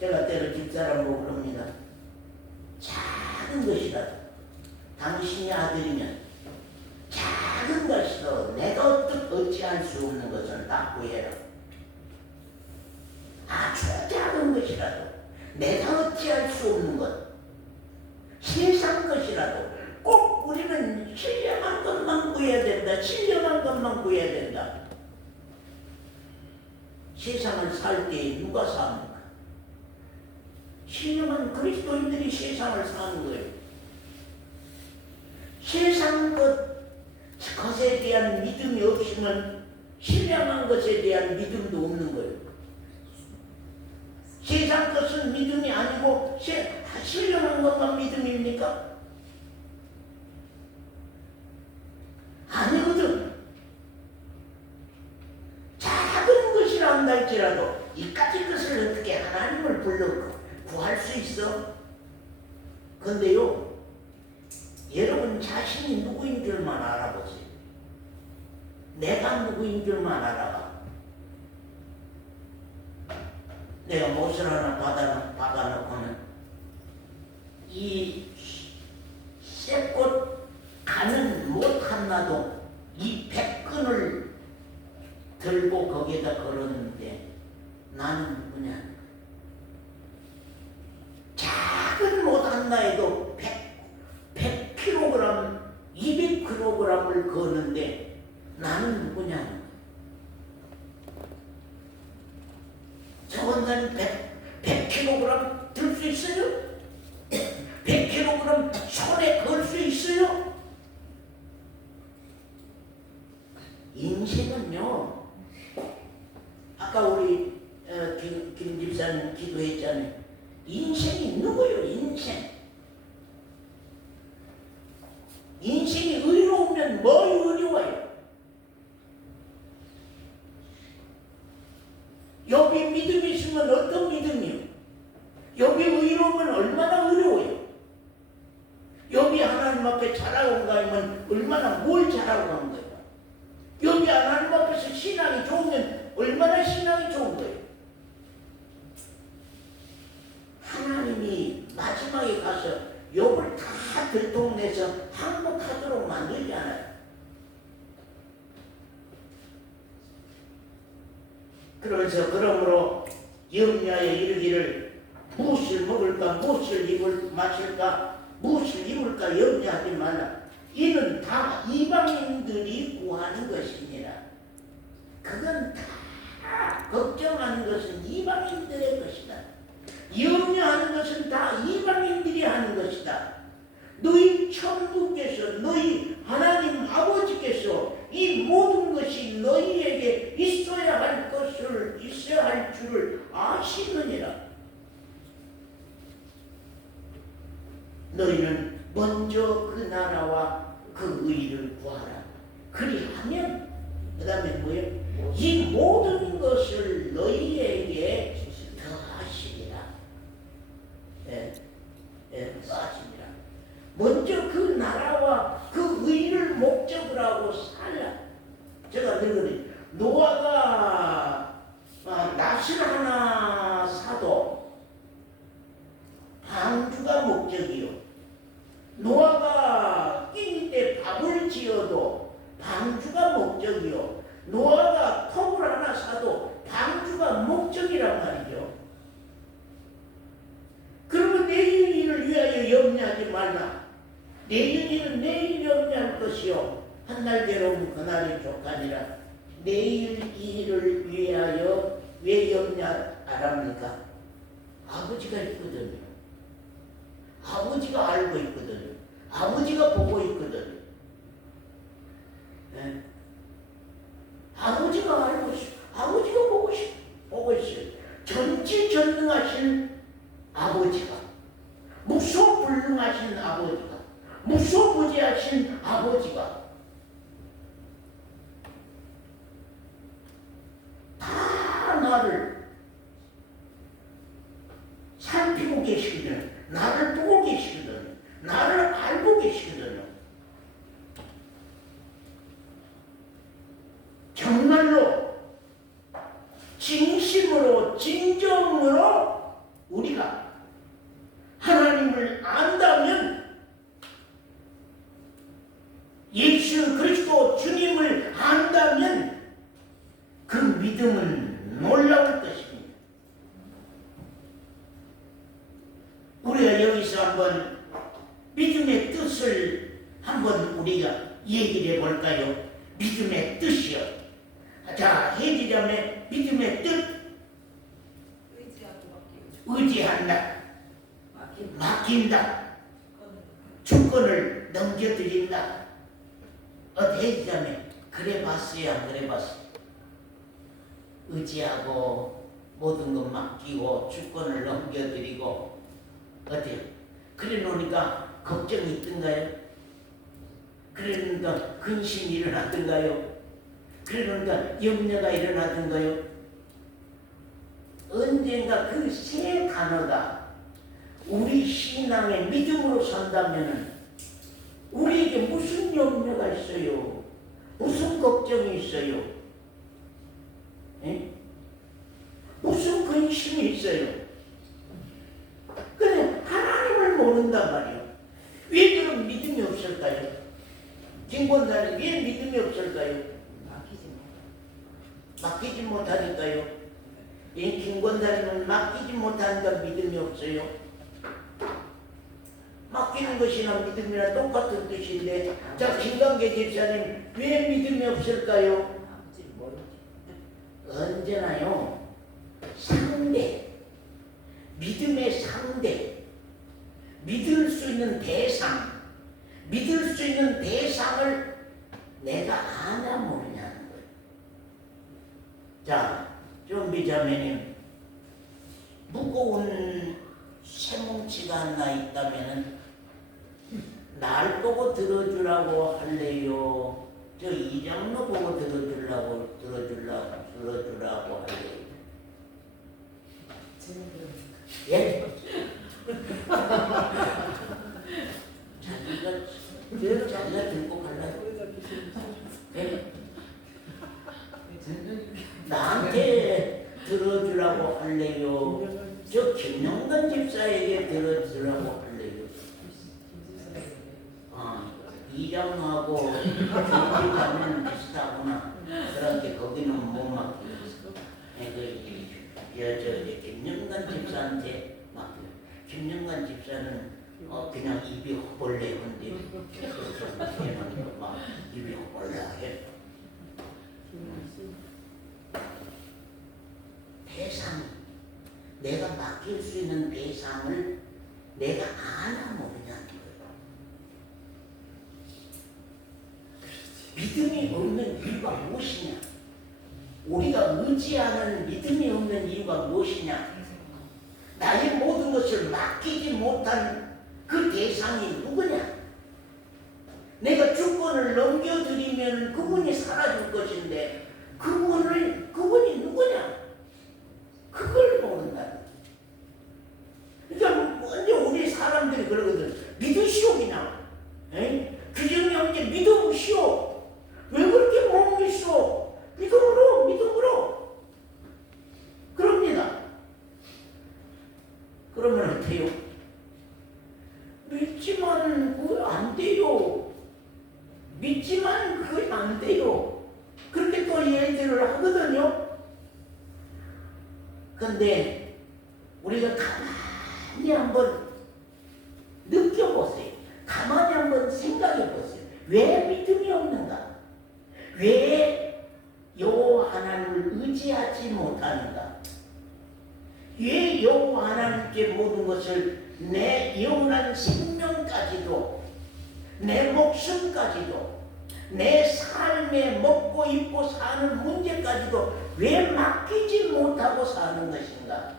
제가 때로 집사람 보고 그럽니다. 작은 것이라도 당신이 아들이면 작은 것이라도 내가 어찌할 수 없는 것을 다 구해라. 아주 작은 것이라도 내가 어찌할 수 없는 것, 세상 것이라도 꼭 우리는 신령한 것만 구해야 된다. 신령한 것만 구해야 된다. 세상을 살 때 누가 삽니까? 신령한 그리스도인들이 세상을 사는 거예요. 세상 것에 대한 믿음이 없으면 신령한 것에 대한 믿음도 없는 거예요. 세상 것은 믿음이 아니고 신령한 것만 믿음입니까? 아니거든. 작은 것이라 한다 할지라도 이까지 것을 어떻게 하나님을 불러 구할 수 있어? 근데요, 여러분 자신이 누구인 줄만 알아보세요. 내가 누구인 줄만 알아봐. 내가 못을 하나 받아놓고는 이 쇠꽃 가는 못 하나도 이 100근을 들고 거기에다 걸었는데 나는 누구냐? 작은 못 하나에도 100kg, 200kg을 거는데 나는 누구냐? 저건 100kg 들 수 있어요? 100kg 손에 걸 수 있어요? 인생은요, 아까 우리 김 집사님 기도했잖아요. 인생이 누구요? 인생이 의로우면 뭐이 의로워요? 여기 믿음이 있으면 어떤 믿음이요? 여기 의로우면 얼마나 의로워요? 여기 하나님 앞에 잘하고 가면 얼마나 뭘 잘하고 간 거예요? 여기 하나님 앞에서 신앙이 좋으면 얼마나 신앙이 좋은 거예요? 하나님이 마지막에 가서 욥을 다 들통내서 항복하도록 만들지 않아요. 그러므로 염려하여 이르기를 무엇을 먹을까, 무엇을 마실까, 무엇을 입을까 염려하지 말라. 이는 다 이방인들이 구하는 것이니라. 그건 다 걱정하는 것은 이방인들의 것이다. 염려하는 것은 다 이방인들이 하는 것이다. 너희 천부께서, 너희 하나님 아버지께서 이 모든 것이 너희에게 있어야 할 줄을 아시느니라. 너희는 먼저 그 나라와 그 의를 구하라. 그리하면 그 다음에 뭐예요? 이 모든 것을 너희에게 더하시리라. 더하시리라. 먼저 그 나라와 그 의를 목적으로 하고 살라. 제가 늘 그래요. 노아가 낫을 하나 한 날 괴로움 그날이 족하니라. 내일 이 일을 위하여 왜 염려 알합니까? 아버지가 있거든요. 아버지가 알고 있거든요. 아버지가 보고 있거든요. 네? 아버지가 알고 있어. 아버지가 보고 있어요. 전지전능하신 아버지가, 무소불능하신 아버지가, 무소부지하신 아버지가 다 나를 살피고 계시거든요. 나를 보고 계시거든요. 나를 알고 계시거든요. 정말로 진심으로 진정으로 우리가 하나님을 안다면, 예수 그리스도 주님을 안다면 그 믿음은 놀라울 것입니다. 우리가 여기서 한번 믿음의 뜻을 한번 우리가 얘기를 해볼까요? 믿음의 뜻이요. 자, 해지자매 믿음의 뜻. 의지한다. 맡긴다. 주권을 넘겨드린다. 어디 해지자매 그래 봤어요? 안 그래 봤어요? 의지하고 모든 것 맡기고 주권을 넘겨드리고 어때요? 그래 놓으니까 걱정이 있던가요? 그래 놓으니까 근심이 일어나던가요? 그래 놓으니까 염려가 일어나던가요? 언젠가 그 세 단어가 우리 신앙의 믿음으로 산다면 우리에게 무슨 염려가 있어요? 무슨 걱정이 있어요? 에? 무슨 근심이 있어요? 그냥 하나님을 모른단 말이에요. 왜 그런 믿음이 없을까요? 김권사님 왜 믿음이 없을까요? 맡기지 못하니까요. 이 김권사님은 맡기지 못하니까 믿음이 없어요. 맡기는 것이나 믿음이나 똑같은 뜻인데, 자, 김강계 집사님 왜 믿음이 없을까요? 언제나요, 상대, 믿음의 상대, 믿을 수 있는 대상, 믿을 수 있는 대상을 내가 아냐 모르냐는 거예요. 자, 좀비자매님, 무거운 쇠뭉치가 하나 있다면은 날 보고 들어주라고 할래요? 저 이장로 보고 들어주라고 할래요? 예? 자기가 들고 갈라요? 예? 나한테 들어주라고 할래요? 저 김영건 집사에게 들어주라고 할래요? 이장하고 김집사는 비슷하구나. 그런데 거기는 못 맡기겠어. 저 김영건 집사한테 맡겨. 김영건 집사는 그냥 입이 허벌레인데 걔는 막 입이 허벌레해. 대상, 내가 맡길 수 있는 대상을 내가 아나 모르냐는 거예요. 믿음이 없는 이유가 무엇이냐? 우리가 의지하는 믿음이 없는 이유가 무엇이냐? 나의 모든 것을 맡기지 못한 그 대상이 누구냐? 내가 주권을 넘겨드리면 그분이 사라질 것인데 그분이 누구냐? 그걸 모른다. 그러니까 먼저 우리 사람들이 그러거든. 믿으시오 그냥. 규정이 없게 믿어보시오. 왜 그렇게 못 믿소? 믿음으로. 그럽니다. 그러면 어때요? 믿지만 그거 안 돼요. 믿지만 그거 안 돼요. 그렇게 또 얘기를 하거든요. 근데 우리가 가만히 한번 느껴보세요. 가만히 한번 생각해 보세요. 왜 믿음이 없는가? 왜 여호와 하나님을 의지하지 못하는가? 왜 여호와 하나님께 모든 것을 내 영원한 생명까지도 내 목숨까지도 내 삶에 먹고 입고 사는 문제까지도 왜 맡기지 못하고 사는 것인가?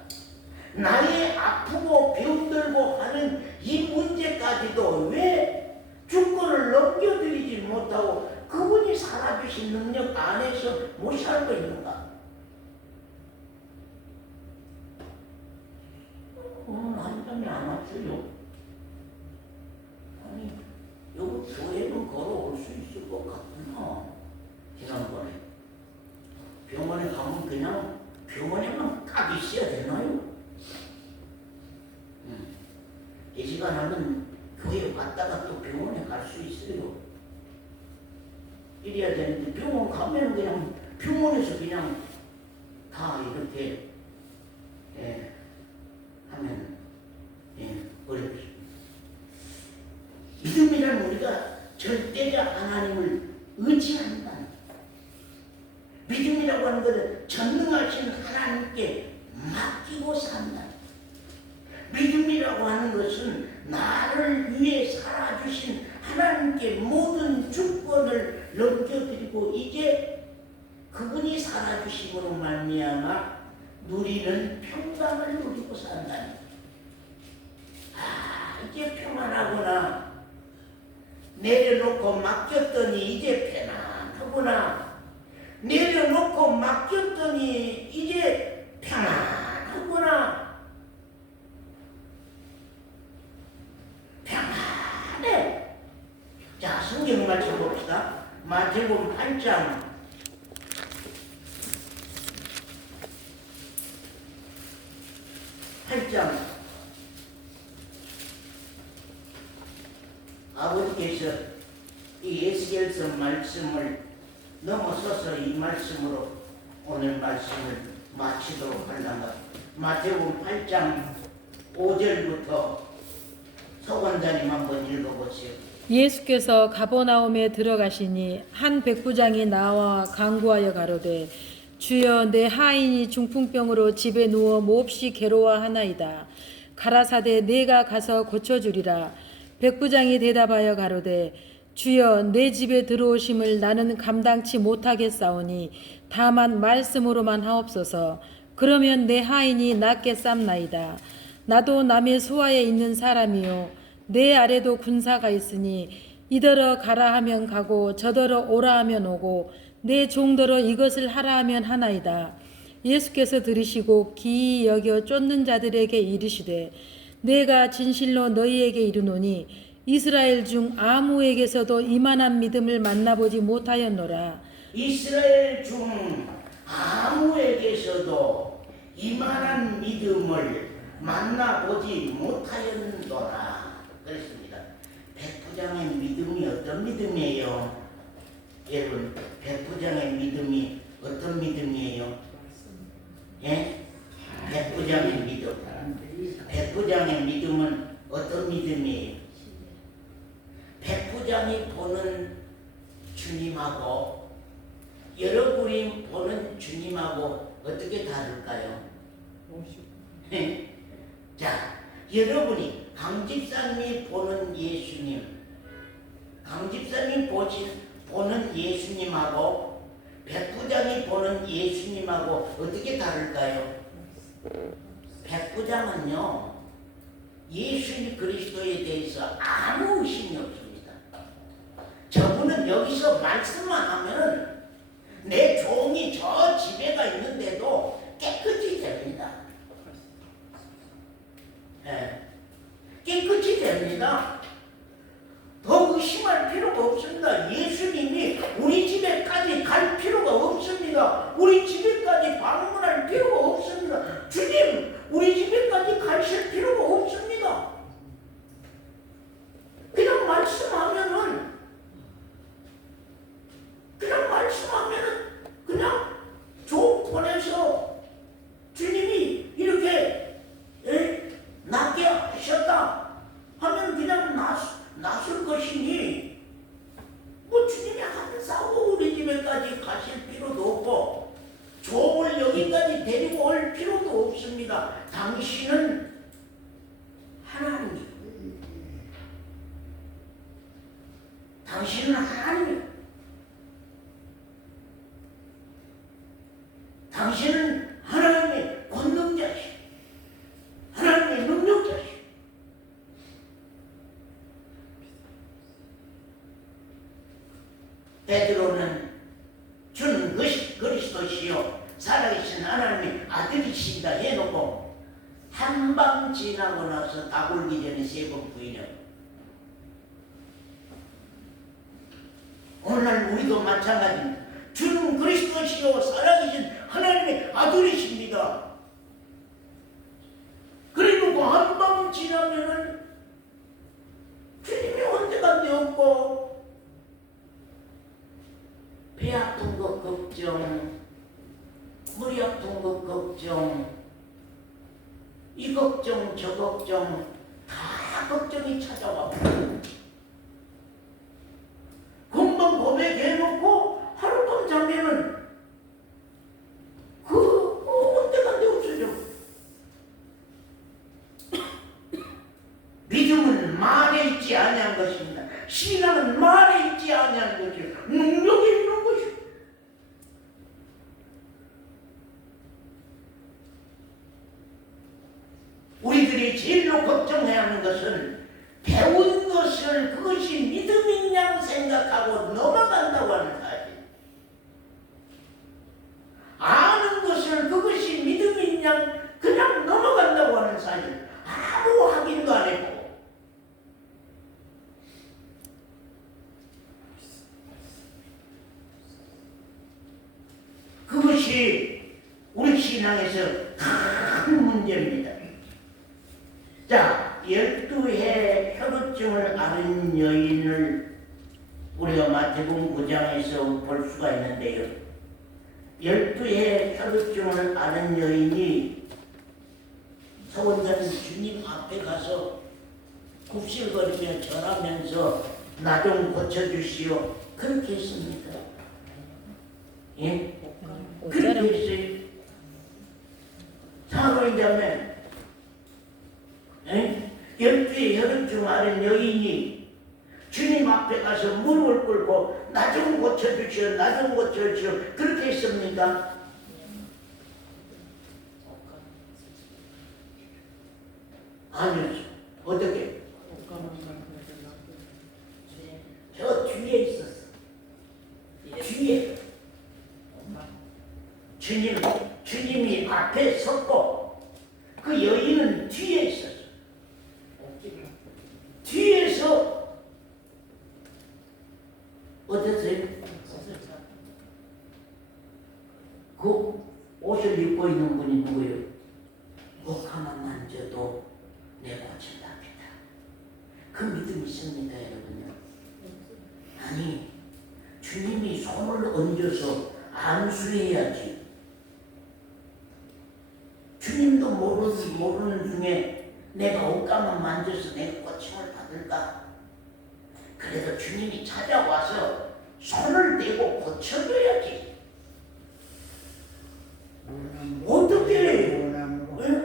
나의 아프고 병들고 하는 이 문제까지도 왜 주권을 넘겨드리지 못하고 그분이 살아주신 능력 안에서 못 살고 있는가? 오늘 한 잔이 안 왔어요. 아니, 여기 교회는 걸어올 수 있을 것 같구나. 지난번에 병원에 가면 그냥 병원에만 딱 있어야 되나요? 이 시간 하면 교회 갔다가 또 병원에 갈 수 있어요. 이래야 되는데 병원 가면 그냥 병원에서 그냥 다 이렇게 하면 어렵습니다. 믿음이란 우리가 절대적 하나님을 의지한다. 믿음이라고 하는 것은 전능하신 하나님께 맡기고 산다. 믿음이라고 하는 것은 나를 위해 살아주신 하나님께 모든 주권을 넘겨드리고 이제 그분이 살아주심으로 말미암아 누리는 평강을 누리고 산다니. 이제 평안하구나. 내려놓고 맡겼더니 이제 편안하구나. 내려놓고 맡겼더니 이제 평안하구나. 평안해. 자, 성경 말씀 봅시다. 마태복음 8장 8장 아버지께서 이 에스겔서 말씀을 넘어서서 이 말씀으로 오늘 말씀을 마치도록 하려고 마태복음 8장 5절부터 서관자님 한번 읽어보세요. 예수께서 가버나움에 들어가시니 한 백부장이 나와 간구하여 가로되 주여 내 하인이 중풍병으로 집에 누워 몹시 괴로워하나이다. 가라사대 내가 가서 고쳐주리라. 백부장이 대답하여 가로되 주여 내 집에 들어오심을 나는 감당치 못하겠사오니 다만 말씀으로만 하옵소서. 그러면 내 하인이 낫게 쌈나이다. 나도 남의 소아에 있는 사람이요 내 아래도 군사가 있으니 이더러 가라 하면 가고 저더러 오라 하면 오고 내 종더러 이것을 하라 하면 하나이다. 예수께서 들으시고 기이 여겨 쫓는 자들에게 이르시되 내가 진실로 너희에게 이르노니 이스라엘 중 아무에게서도 이만한 믿음을 만나보지 못하였노라. 이스라엘 중 아무에게서도 이만한 믿음을 만나보지 못하였노라. 그렇습니다. 백부장의 믿음이 어떤 믿음이에요? 여러분, 백부장의 믿음이 어떤 믿음이에요? 예? 백부장의 믿음. 백부장의 믿음은 어떤 믿음이에요? 백부장이 보는 주님하고 여러분이 보는 주님하고 어떻게 다를까요? 자, 여러분이 강집사님이 보는 예수님, 강집사님이 보는 예수님하고 백부장이 보는 예수님하고 어떻게 다를까요? 백부장은요, 예수 그리스도에 대해서 아무 의심이 없습니다. 저분은 여기서 말씀만 하면 내 종이 저 집에가 있는데도 깨끗이 됩니다. 네. 깨끗이 됩니다. 더 의심할 필요가 없습니다. 예수님이 우리 집에까지 갈 필요가 없습니다. 우리 집에까지 방문할 필요가 없습니다. 주님, 우리 집에까지 가실 필요가 없습니다. 그냥 말씀하면은 그냥 종 보내서 주님이 이렇게 낫게 하셨다 하면 그냥 베드로는 주는 그리스도시요 살아계신 하나님의 아들이신다 해놓고 한밤 지나고 나서 다 굴기 전에 3번 부인해요. 오늘날 우리도 마찬가지입니다. 주는 그리스도시요 살아계신 하나님의 아들이십니다. 그리고 한밤 지나면은 주님이 언제간데 없고 배 아픈 것 걱정, 머리 아픈 것 걱정, 이 걱정 저 걱정 다 걱정이 찾아와. 금방 고백해놓고 하룻밤 자면은 언제간데 없어져. 믿음은 말에 있지 아니한 것입니다. 신앙은 말에 있지 아니한 것이요 능력이 있는 것이요. 우리들이 제일로 걱정해야 하는 것은 배운 것을 그것이 믿음인 양 생각하고 넘어간다고 하는 사실. 아는 것을 그것이 믿음인 양 그냥 넘어간다고 하는 사실. 아무 확인도 안 했고. 그것이 우리 신앙에서 큰 문제입니다. 자, 12해 혈루증을 앓은 여인을 우리가 마태복음 9장에서 볼 수가 있는데요. 12해 혈루증을 앓은 여인이 서원자는 주님 앞에 가서 굽실거리며 절하면서 나 좀 고쳐주시오. 그렇게 했습니다. 예? 그렇게 했어요. 사도행전에 12의 혈루증 앓은 여인이 주님 앞에 가서 무릎을 꿇고 나 좀 고쳐주시오. 나 좀 고쳐주시오. 그렇게 했습니다. 아니요. 어떻게? 저 뒤에 있었어. 뒤에. 주님이 앞에 섰고 그 여인은 뒤에 있었어. 뒤에서 어땠어요? 그 옷을 입고 있는 분이 누구예요? 목 하나 만져도 내 고친답니다. 그 믿음 있습니까, 여러분요? 아니, 주님이 손을 얹어서 안수해야지. 주님도 모르는 중에 내가 옷감을 만져서 내 고침을 받을까? 그래도 주님이 찾아와서 손을 대고 고쳐줘야지.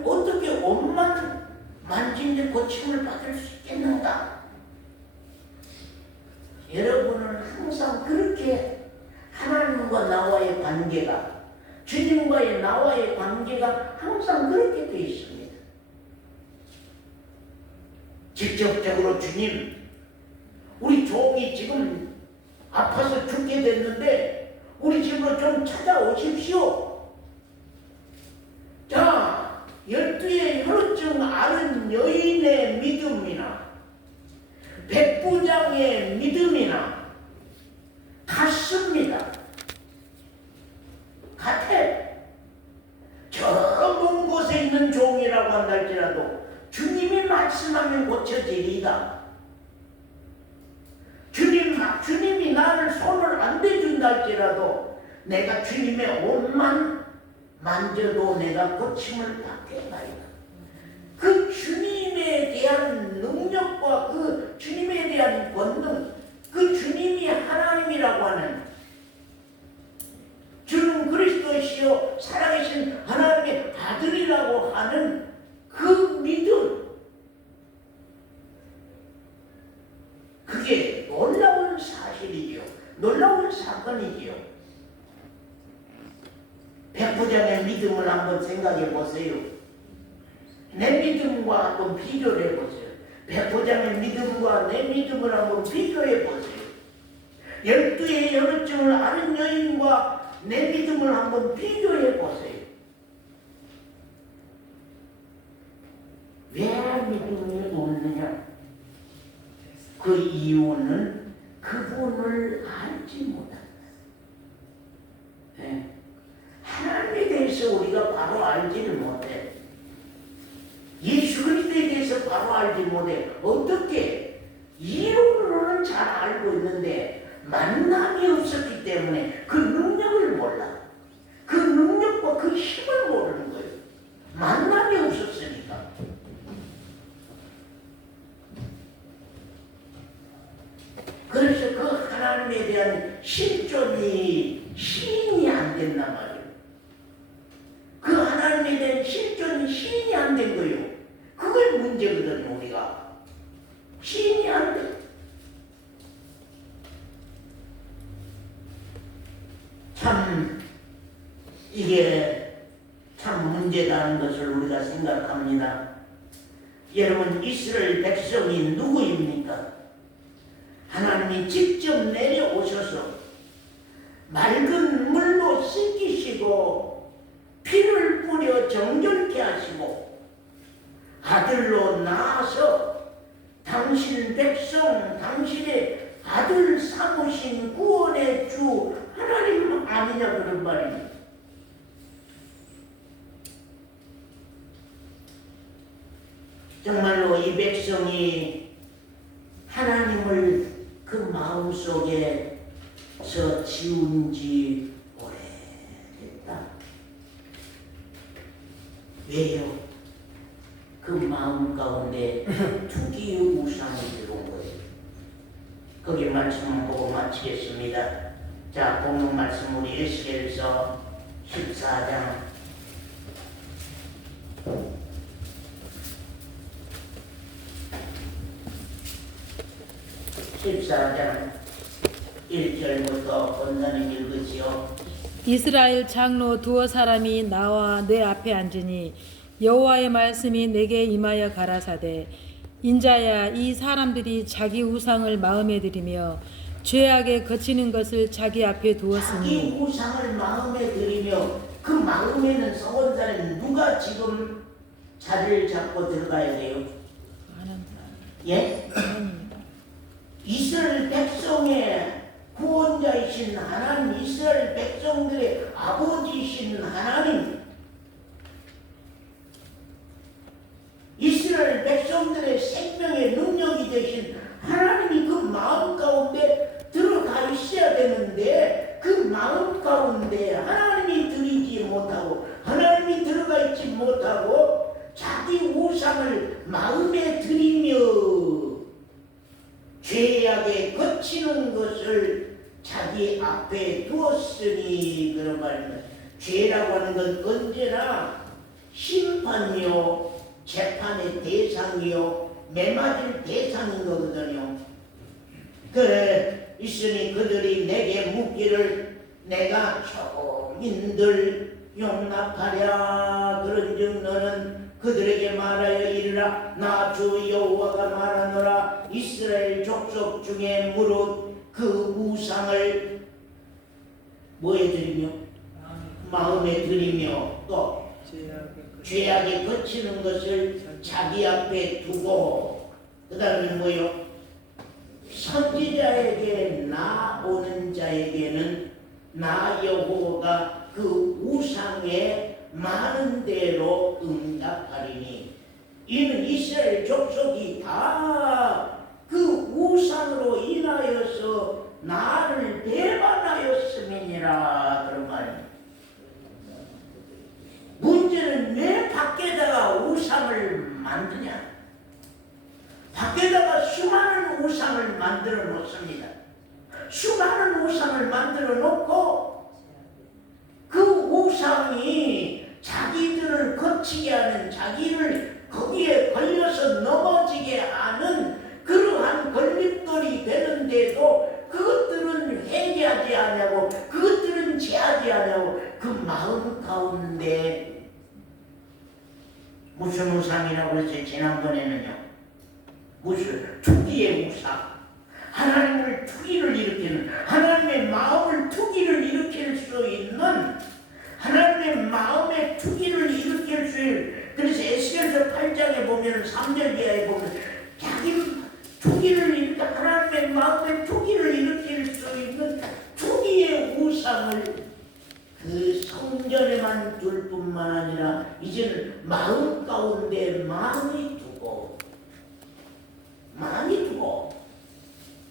어떻게 옷만 만지는데 고침을 받을 수 있겠는가? 여러분은 항상 그렇게 하나님과 나와의 관계가, 주님과의 나와의 관계가 항상 그렇게 되어 있습니다. 직접적으로 주님, 우리 종이 지금 아파서 죽게 됐는데 우리 집으로 좀 찾아오십시오. 자, 12의 혈루증 앓은 여인의 믿음이나 백부장의 믿음이나 같습니다. 같아. 저 먼 곳에 있는 종이라고 한달지라도 주님이 말씀하면 고쳐지리다. 주님이 나를 손을 안 대준다 할지라도 내가 주님의 옷만 만져도 내가 고침을 받겠나이다. 그 주님에 대한 능력과 그 주님에 대한 권능, 그 주님이 하나님이라고 하는, 주는 그리스도시요 살아계신 하나님의 아들이라고 하는 그 믿음, 그게 놀라운 사실이지요. 놀라운 사건이지요. 백부장의 믿음을 한번 생각해 보세요. 내 믿음과 한번 비교를 해보세요. 백부장의 믿음과 내 믿음을 한번 비교해 보세요. 12의 연후증을 앓은 여인과 내 믿음을 한번 비교해 보세요. 왜 믿음이 없느냐? 그 이유는 그분을 알지 못한다. 네. 하나님에 대해서 우리가 바로 알지를 못해. 예수 그리스도에 대해서 바로 알지 못해. 어떻게? 이론으로는 잘 알고 있는데 만남이 없었기 때문에 그 능력을 몰라. 그 능력과 그 힘을 모르는 거예요. 만남이 없었으니까. 그래서 그 하나님에 대한 실존이 시인이 안 된단 말이에요. 그 하나님에 대한 실존이 시인이 안 된 거예요. 그게 문제거든요, 우리가. 시인이 안 돼. 참, 이게 참 문제라는 것을 우리가 생각합니다. 여러분, 이스라엘 백성이 누구입니까? 하나님이 직접 내려오셔서 맑은 물로 씻기시고 피를 뿌려 정결케 하시고 아들로 낳아서 당신 백성, 당신의 아들 삼으신 구원의 주 하나님 아니냐 그런 말입니다. 정말로 이 백성이 하나님을 그 마음속에서 지운 지 오래됐다. 왜요? 그 마음 가운데 투기의 우상이 들어온 거예요. 거기 말씀을 보고 마치겠습니다. 자, 본문 말씀 우리 에스겔서 14장 14장 1절부터 본문을 읽으시오. 이스라엘 장로 두어 사람이 나와 내 앞에 앉으니 여호와의 말씀이 내게 임하여 가라사대 인자야 이 사람들이 자기 우상을 마음에 들이며 죄악에 거치는 것을 자기 앞에 자기 두었으니 우상을 마음에 들이며 그 마음에는 서원 사람이 누가 지금 자리를 잡고 들어가야 돼요? 예? 이스라엘 백성의 구원자이신 하나님, 이스라엘 백성들의 아버지이신 하나님, 이스라엘 백성들의 생명의 능력이 되신 하나님이 그 마음 가운데 들어가 있어야 되는데 그 마음 가운데 하나님이 들이지 못하고 하나님이 들어가 있지 못하고 자기 우상을 마음에 들이며 죄악에 거치는 것을 자기 앞에 두었으니 그런 말입니다. 죄라고 하는 건 언제나 심판이요, 재판의 대상이요, 매맞을 대상인 거거든요. 그래 있으니 그들이 내게 묻기를 내가 초민들 용납하랴. 그런즉 너는 그들에게 말하여 이르라. 나 주 여호와가 말하노라. 이스라엘 족속 중에 무릇 그 우상을 뭐에 들이며 마음에 들이며 또 죄악에 거치는 것을 자기 앞에 두고 그 다음에 뭐요? 선지자에게 나오는 자에게는 나 여호와가 그 우상에 많은 대로 응답하리니 이는 이스라엘 족속이 다 그 우상으로 인하여서 나를 배반하였음이니라 그런 말입니다. 문제는 왜 밖에다가 우상을 만드냐? 밖에다가 수많은 우상을 만들어 놓습니다. 수많은 우상을 만들어 놓고 그 우상이 자기들을 거치게 하는, 자기를 거기에 걸려서 넘어지게 하는 그러한 걸림돌이 되는데도 그것들은 회개하지 않냐고, 그것들은 제하지 않냐고. 그 마음 가운데 무슨 우상이라고 했어요? 지난번에는요 무슨 투기의 우상, 하나님을 투기를 일으키는, 하나님의 마음을 투기를 일으킬 수 있는, 하나님의 마음의 투기를 일으킬 수 있는. 그래서 에스겔서 8장에 보면 3절 이하에 보면 자기 투기를 일으켜 하나님의 마음의 투기를 일으킬 수 있는 투기의 우상을 그 성전에만 둘 뿐만 아니라 이제는 마음 가운데 많이 두고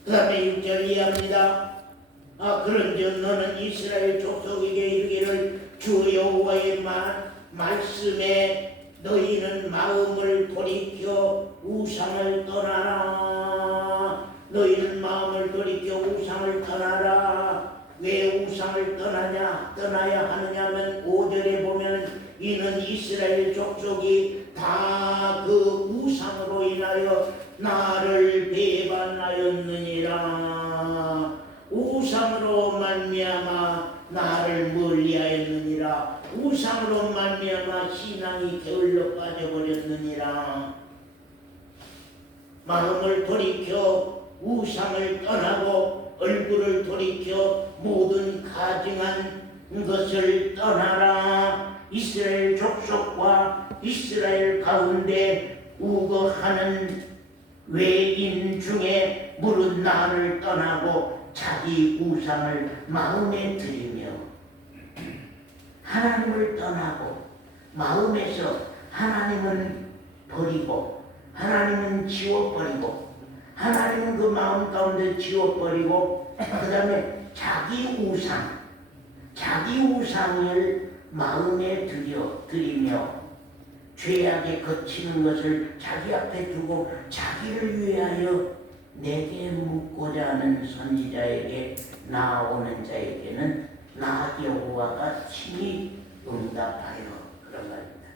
그 다음에 6절 이해합니다. 그런즉 너는 이스라엘 족속에게 이르기를 주 여호와의 말씀에 너희는 마음을 돌이켜 우상을 떠나라. 너희는 마음을 돌이켜 우상을 떠나라. 왜 우상을 떠나야 하느냐면 5절에 보면 이는 이스라엘 족속이 다 그 우상으로 인하여 나를 배반하였느니라. 우상으로 말미암아 나를 멀리하였느니라. 우상으로 말미암아 신앙이 게을러 빠져버렸느니라. 마음을 돌이켜 우상을 떠나고 얼굴을 돌이켜 모든 가증한 것을 떠나라. 이스라엘 족속과 이스라엘 가운데 우거하는 외인 중에 무릇 나를 떠나고 자기 우상을 마음에 들이며 하나님을 떠나고 마음에서 하나님은 버리고 하나님은 지워버리고 하나님은 그 마음 가운데 지워버리고 그 다음에 자기 우상을 마음에 들이며 죄악에 거치는 것을 자기 앞에 두고 자기를 위하여 내게 묻고자 하는 선지자에게 나아오는 자에게는 나 여호와가 친히 응답하여. 그런 말입니다.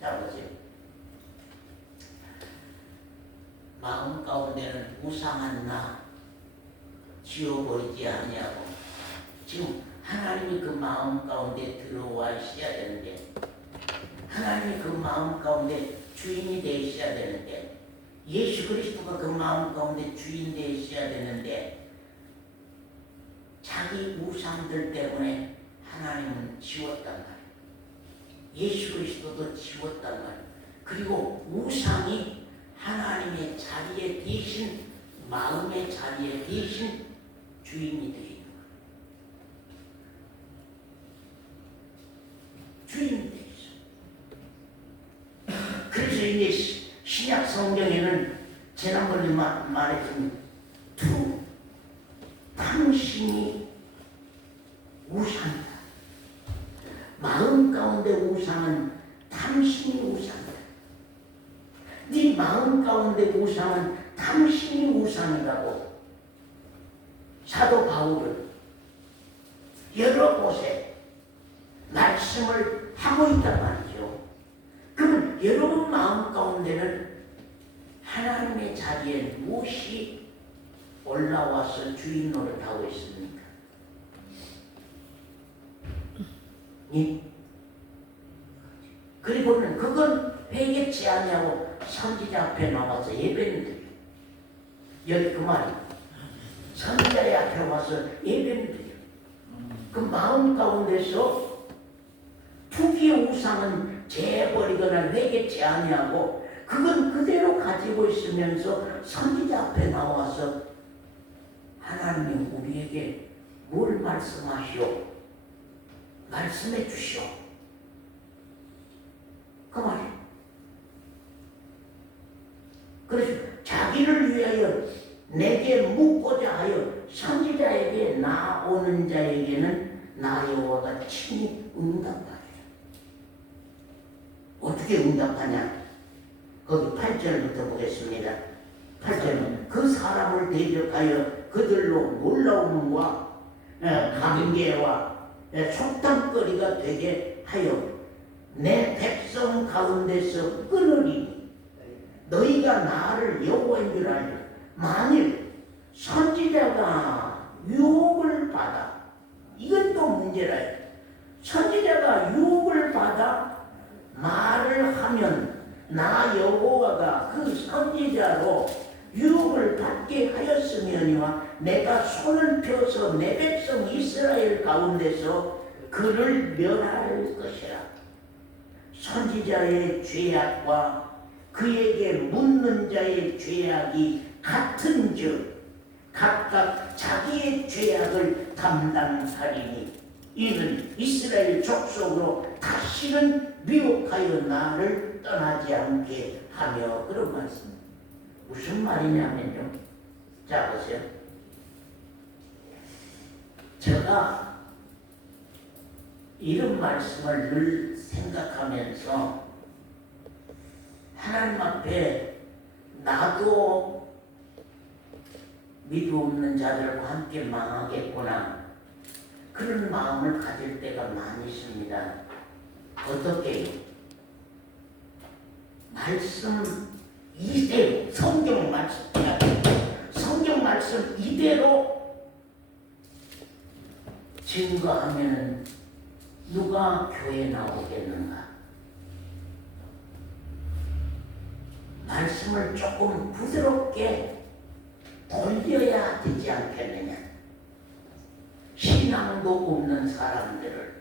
자 보세요. 마음 가운데는 우상한 나 지워버리지 아니하고 지금 하나님이 그 마음 가운데 들어와 있어야 되는데 하나님이 그 마음 가운데 주인이 되셔야 되는데 예수 그리스도가 그 마음 가운데 주인 되셔야 되는데 자기 우상들 때문에 하나님은 지웠단 말이에요. 예수 그리스도도 지웠단 말이에요. 그리고 우상이 하나님의 자리에 대신 마음의 자리에 대신 주인이 되어 있는 거예요. 주인이 되어 있어요. 그래서 이제 신약 성경에는 지난번에 말했던 당신이 우상이다. 마음 가운데 우상은 당신이 우상이다. 네 마음 가운데 우상은 당신이 우상이라고 사도 바울은 여러 곳에 말씀을 하고 있단 말이죠. 그러면 여러분 마음 가운데는 하나님의 자리에 무엇이 올라와서 주인 노릇하고 있습니까? 그리고는 그건 회개치 아니하고 선지자 앞에 나와서 예배는 드려. 여기 그 말이에요. 선지자의 앞에 와서 예배는 드려. 그 마음 가운데서 투기의 우상은 재버리거나 회개치 아니하고 그건 그대로 가지고 있으면서 선지자 앞에 나와서 하나님이 우리에게 뭘 말씀하시오? 말씀해 주시오. 그 말이에요. 그래서 자기를 위하여 내게 묻고자 하여 선지자에게 나오는 자에게는 나 여호와가 친히 응답하리라. 어떻게 응답하냐? 거기 8절부터 보겠습니다. 8절은 그 사람을 대적하여 그들로 놀라움과 감개와 속담거리가 되게 하여 내 백성 가운데서 끊으리. 너희가 나를 여호와인 줄 알라. 만일 선지자가 유혹을 받아, 이건 또 문제라. 선지자가 유혹을 받아 말을 하면 나 여호와가 그 선지자로 유혹을 받게 하였으면이와 내가 손을 펴서 내 백성 이스라엘 가운데서 그를 멸할 것이라. 선지자의 죄악과 그에게 묻는 자의 죄악이 같은즉 각각 자기의 죄악을 담당하리니 이는 이스라엘 족속으로 다시는 미혹하여 나를 떠나지 않게 하며. 그런 말씀. 무슨 말이냐면요. 자 보세요. 제가 이런 말씀을 늘 생각하면서 하나님 앞에 나도 믿음 없는 자들과 함께 망하겠구나, 그런 마음을 가질 때가 많이 있습니다. 어떻게? 말씀 이대로, 성경 말씀 이대로 증거하면 누가 교회 나오겠는가? 말씀을 조금 부드럽게 돌려야 되지 않겠느냐? 신앙도 없는 사람들을.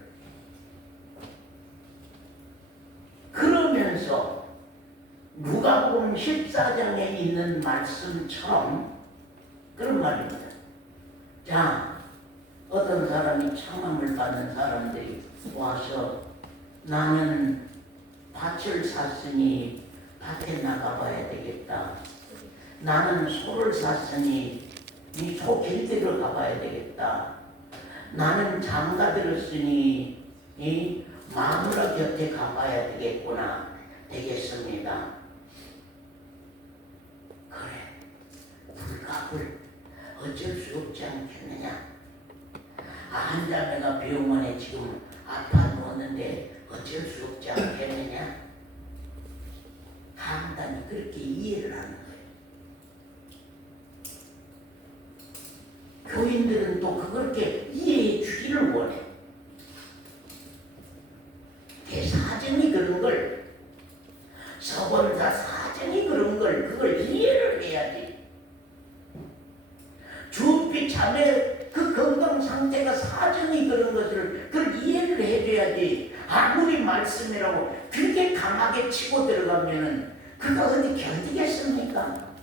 그러면서 누가복음 14장에 있는 말씀처럼 그런 말입니다. 자, 어떤 사람이 청함을 받는 사람들이 와서 나는 밭을 샀으니 밭에 나가봐야 되겠다. 나는 소를 샀으니 이 소 길들여 가봐야 되겠다. 나는 장가 들었으니 이 마누라 곁에 가봐야 되겠구나. 되겠습니다. 그래, 불갑을 어쩔 수 없지 않겠느냐. 한 자매가 병원에 지금 아파 누웠는데 어쩔 수 없지 않겠느냐. 간단히 그렇게 이해를 하는 거예요. 교인들은 또 그렇게 이해해 주기를 원해. 대사정이 그런 걸, 서본사 사정이 그런 걸, 그걸 이해를 해야지. 주빛 자매 그 건강 상태가 사정이 그런 것을 그걸 이해를 해줘야지. 아무리 말씀이라고 그렇게 강하게 치고 들어가면은 그가 어디 견디겠습니까?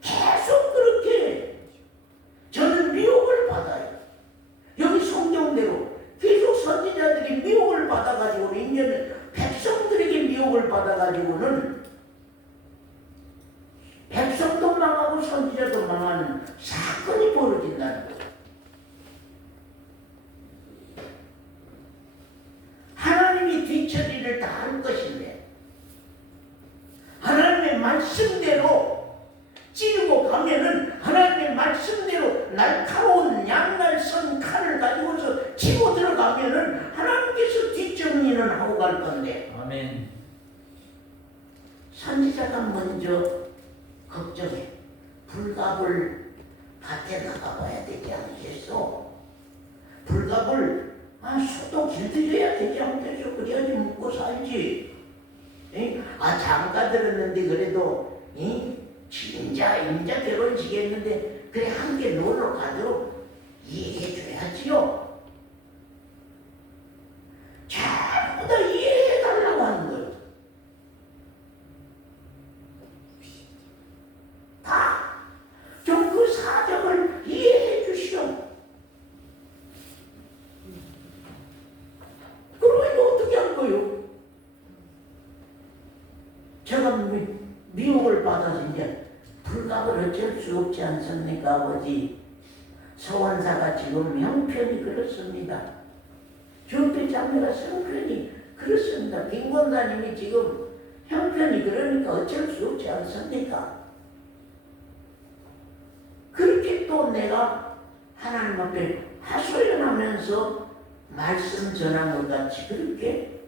계속 그렇게 저는 미혹을 받아요. 여기 성경대로 계속 선지자들이 미혹을 받아가지고는, 이제는 백성들에게 미혹을 받아가지고는 백성도 망하고 선지자도 망하는 사건이 벌어진다는 거예요. 하나님이 뒤처리를 다 할 것인데 하나님의 말씀대로 찌르고 가면은 하나님의 말씀대로 날카로운 양날선 칼을 가지고서 치고 들어가면은 하나님께서 뒷정리는 하고 갈 건데. 아멘. 선지자가 먼저 걱정해. 불갑을 밭에 나가봐야 되지 않겠어? 불갑을 소도 길들여야 되지 않겠어? 그래야지 먹고 살지. 장가 들었는데 그래도 임자 결혼식했는데 그래 함께 놀러 가도 이해해줘야지요. 전부 다 이해해달라고 하는 거예요. 다 좀 그 사정을 이해해 주시오. 그러면 어떻게 할 거요? 제가 미혹을 받아서 이제 불갑을 어쩔 수 없지 않습니까, 아버지? 서원사가 지금 형편이 그렇습니다. 주빛 자매가 형편이 그렇습니다. 김권사님이 지금 형편이 그러니까 어쩔 수 없지 않습니까? 그렇게 또 내가 하나님 앞에 하소연하면서 말씀 전한 것 같이 그렇게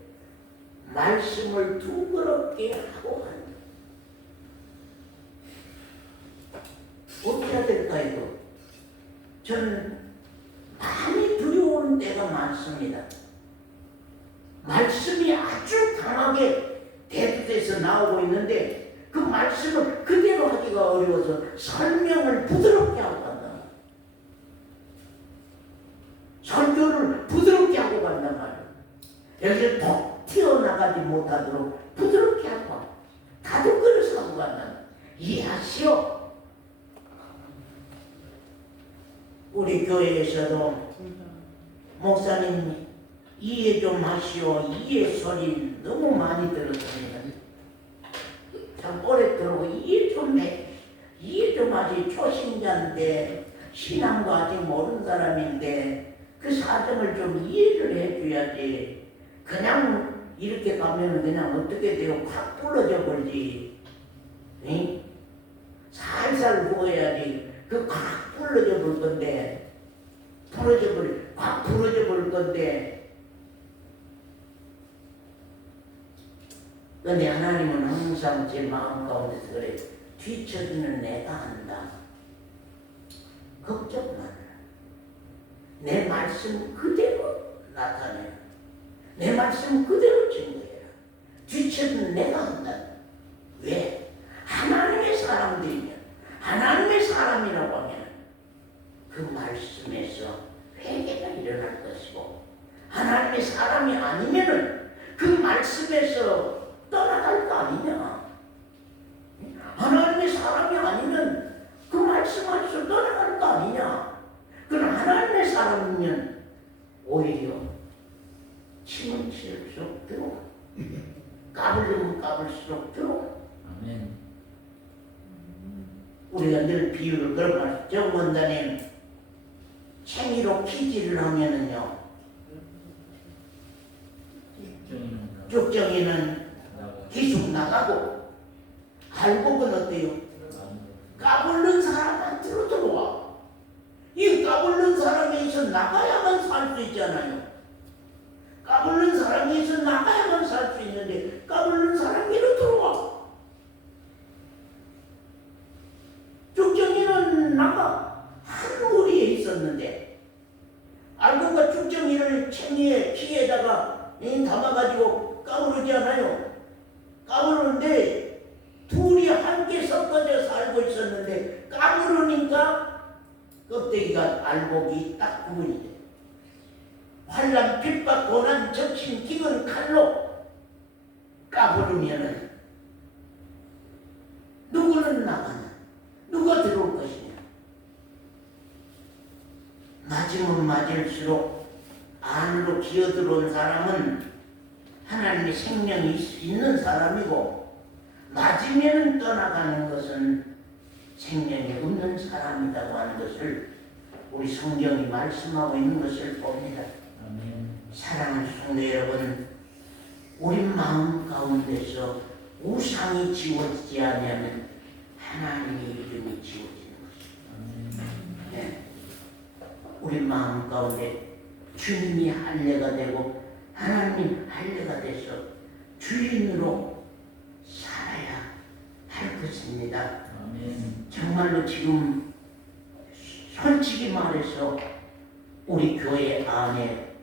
말씀을 두그럽게 하고 하는 어떻게 해야 될까요? 저는 많이 두려운 때가 많습니다. 말씀이 아주 강하게 대두돼서 입에서 나오고 있는데 그 말씀을 그대로 하기가 어려워서 설명을 부드럽게 하고 간다. 설교를 부드럽게 하고 간단 말이에요. 여기서 톡 튀어나가지 못하도록 부드럽게 하고 다독거려서 하고 간다. 이해하시오? 우리 교회에서도 목사님 이해 좀 하시오. 이해 소리 너무 많이 들었습니다. 참 오래 들어고 이해 좀 해. 이해 좀 하지. 초신자인데 신앙도 아직 모르는 사람인데 그 사정을 좀 이해를 해줘야지. 그냥 이렇게 가면 그냥 어떻게 돼요? 확 부러져 버리지. 응? 살살 부어야지. 그 확 부러져 볼 건데 확 부러져 볼 건데 근데 하나님은 항상 제 마음 가운데서 그래. 뒤처지는 내가 한다. 걱정 마라. 내 말씀 그대로 나타내. 내 말씀 그대로 증거해라. 뒤처지는 내가 한다. 왜? 하나님의 사람들이면, 하나님의 사람이라고 하면 그 말씀에서 회개가 일어날 것이고, 하나님의 사람이 아니면은 그 말씀에서 떠나갈 거 아니냐. 하나님의 사람이 아니면 그 말씀 안에서 떠나갈 거 아니냐. 그럼 하나님의 사람이면 오히려 침은 칠수록 들어와. 까불면 까불수록 들어와. 아멘. 우리가 늘 비유를 그런 말, 정원장님 챙이로 키질을 하면은요, 쭉정이는 계속 나가고, 알곡은 어때요? 까불는 사람한테로 들어와. 이 까불는 사람에서 나가야만 살 수 있잖아요. 까불는 사람에서 나가야만 살 수 있는데 까불는 사람으로 들어와. 쭉정이는 나가 한 무리에 있었는데 알곡과 쭉정이를 챙이에 키에다가 담아가지고 까부르지 않아요. 까부르는데 둘이 함께 섞어져 살고 있었는데 까부르니까 껍데기가 알곡이 딱 구분이 돼. 환난 핍박 고난 적신 기근 칼로 까부르면은 누구는 나가나 누가 들어올 것이냐. 맞으면 맞을수록 안으로 기어들어온 사람은 하나님의 생명이 있는 사람이고, 맞으면 떠나가는 것은 생명이 없는 사람이라고 하는 것을 우리 성경이 말씀하고 있는 것을 봅니다. 아멘. 사랑하는 성도 여러분, 우리 마음 가운데서 우상이 지워지지 않으면 하나님의 이름이 지워지는 것입니다. 네. 우리 마음 가운데 주님이 할례가 되고 하나님이 할례가 돼서 주인으로 살아야 할 것입니다. 아멘. 정말로 지금 솔직히 말해서 우리 교회 안에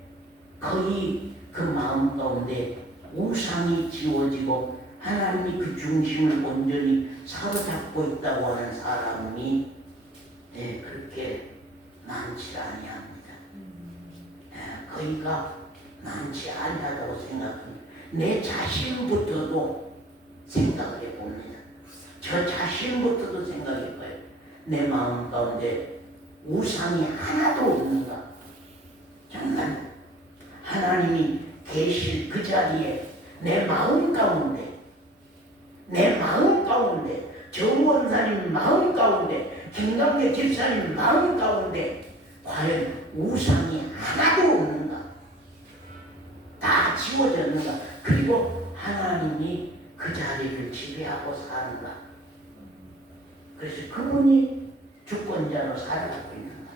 거의 그 마음 가운데 우상이 지워지고 하나님이 그 중심을 온전히 사로잡고 있다고 하는 사람이 그렇게 많지 아니합니다. 거의가 많지 아니하다고 생각합니다. 내 자신부터도 생각을 해봅니다. 저 자신부터도 생각해봐요. 내 마음 가운데 우상이 하나도 없는가? 정말 하나님이 계실 그 자리에 내 마음 가운데, 정원사님 마음 가운데, 김강대 집사님 마음 가운데 과연 우상이 하나도 없는가? 다 지워졌는가? 그리고 하나님이 그 자리를 지배하고 사는가? 그래서 그분이 주권자로 살아가고 있는가?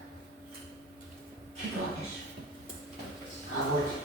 기도하겠습니다. 아버지,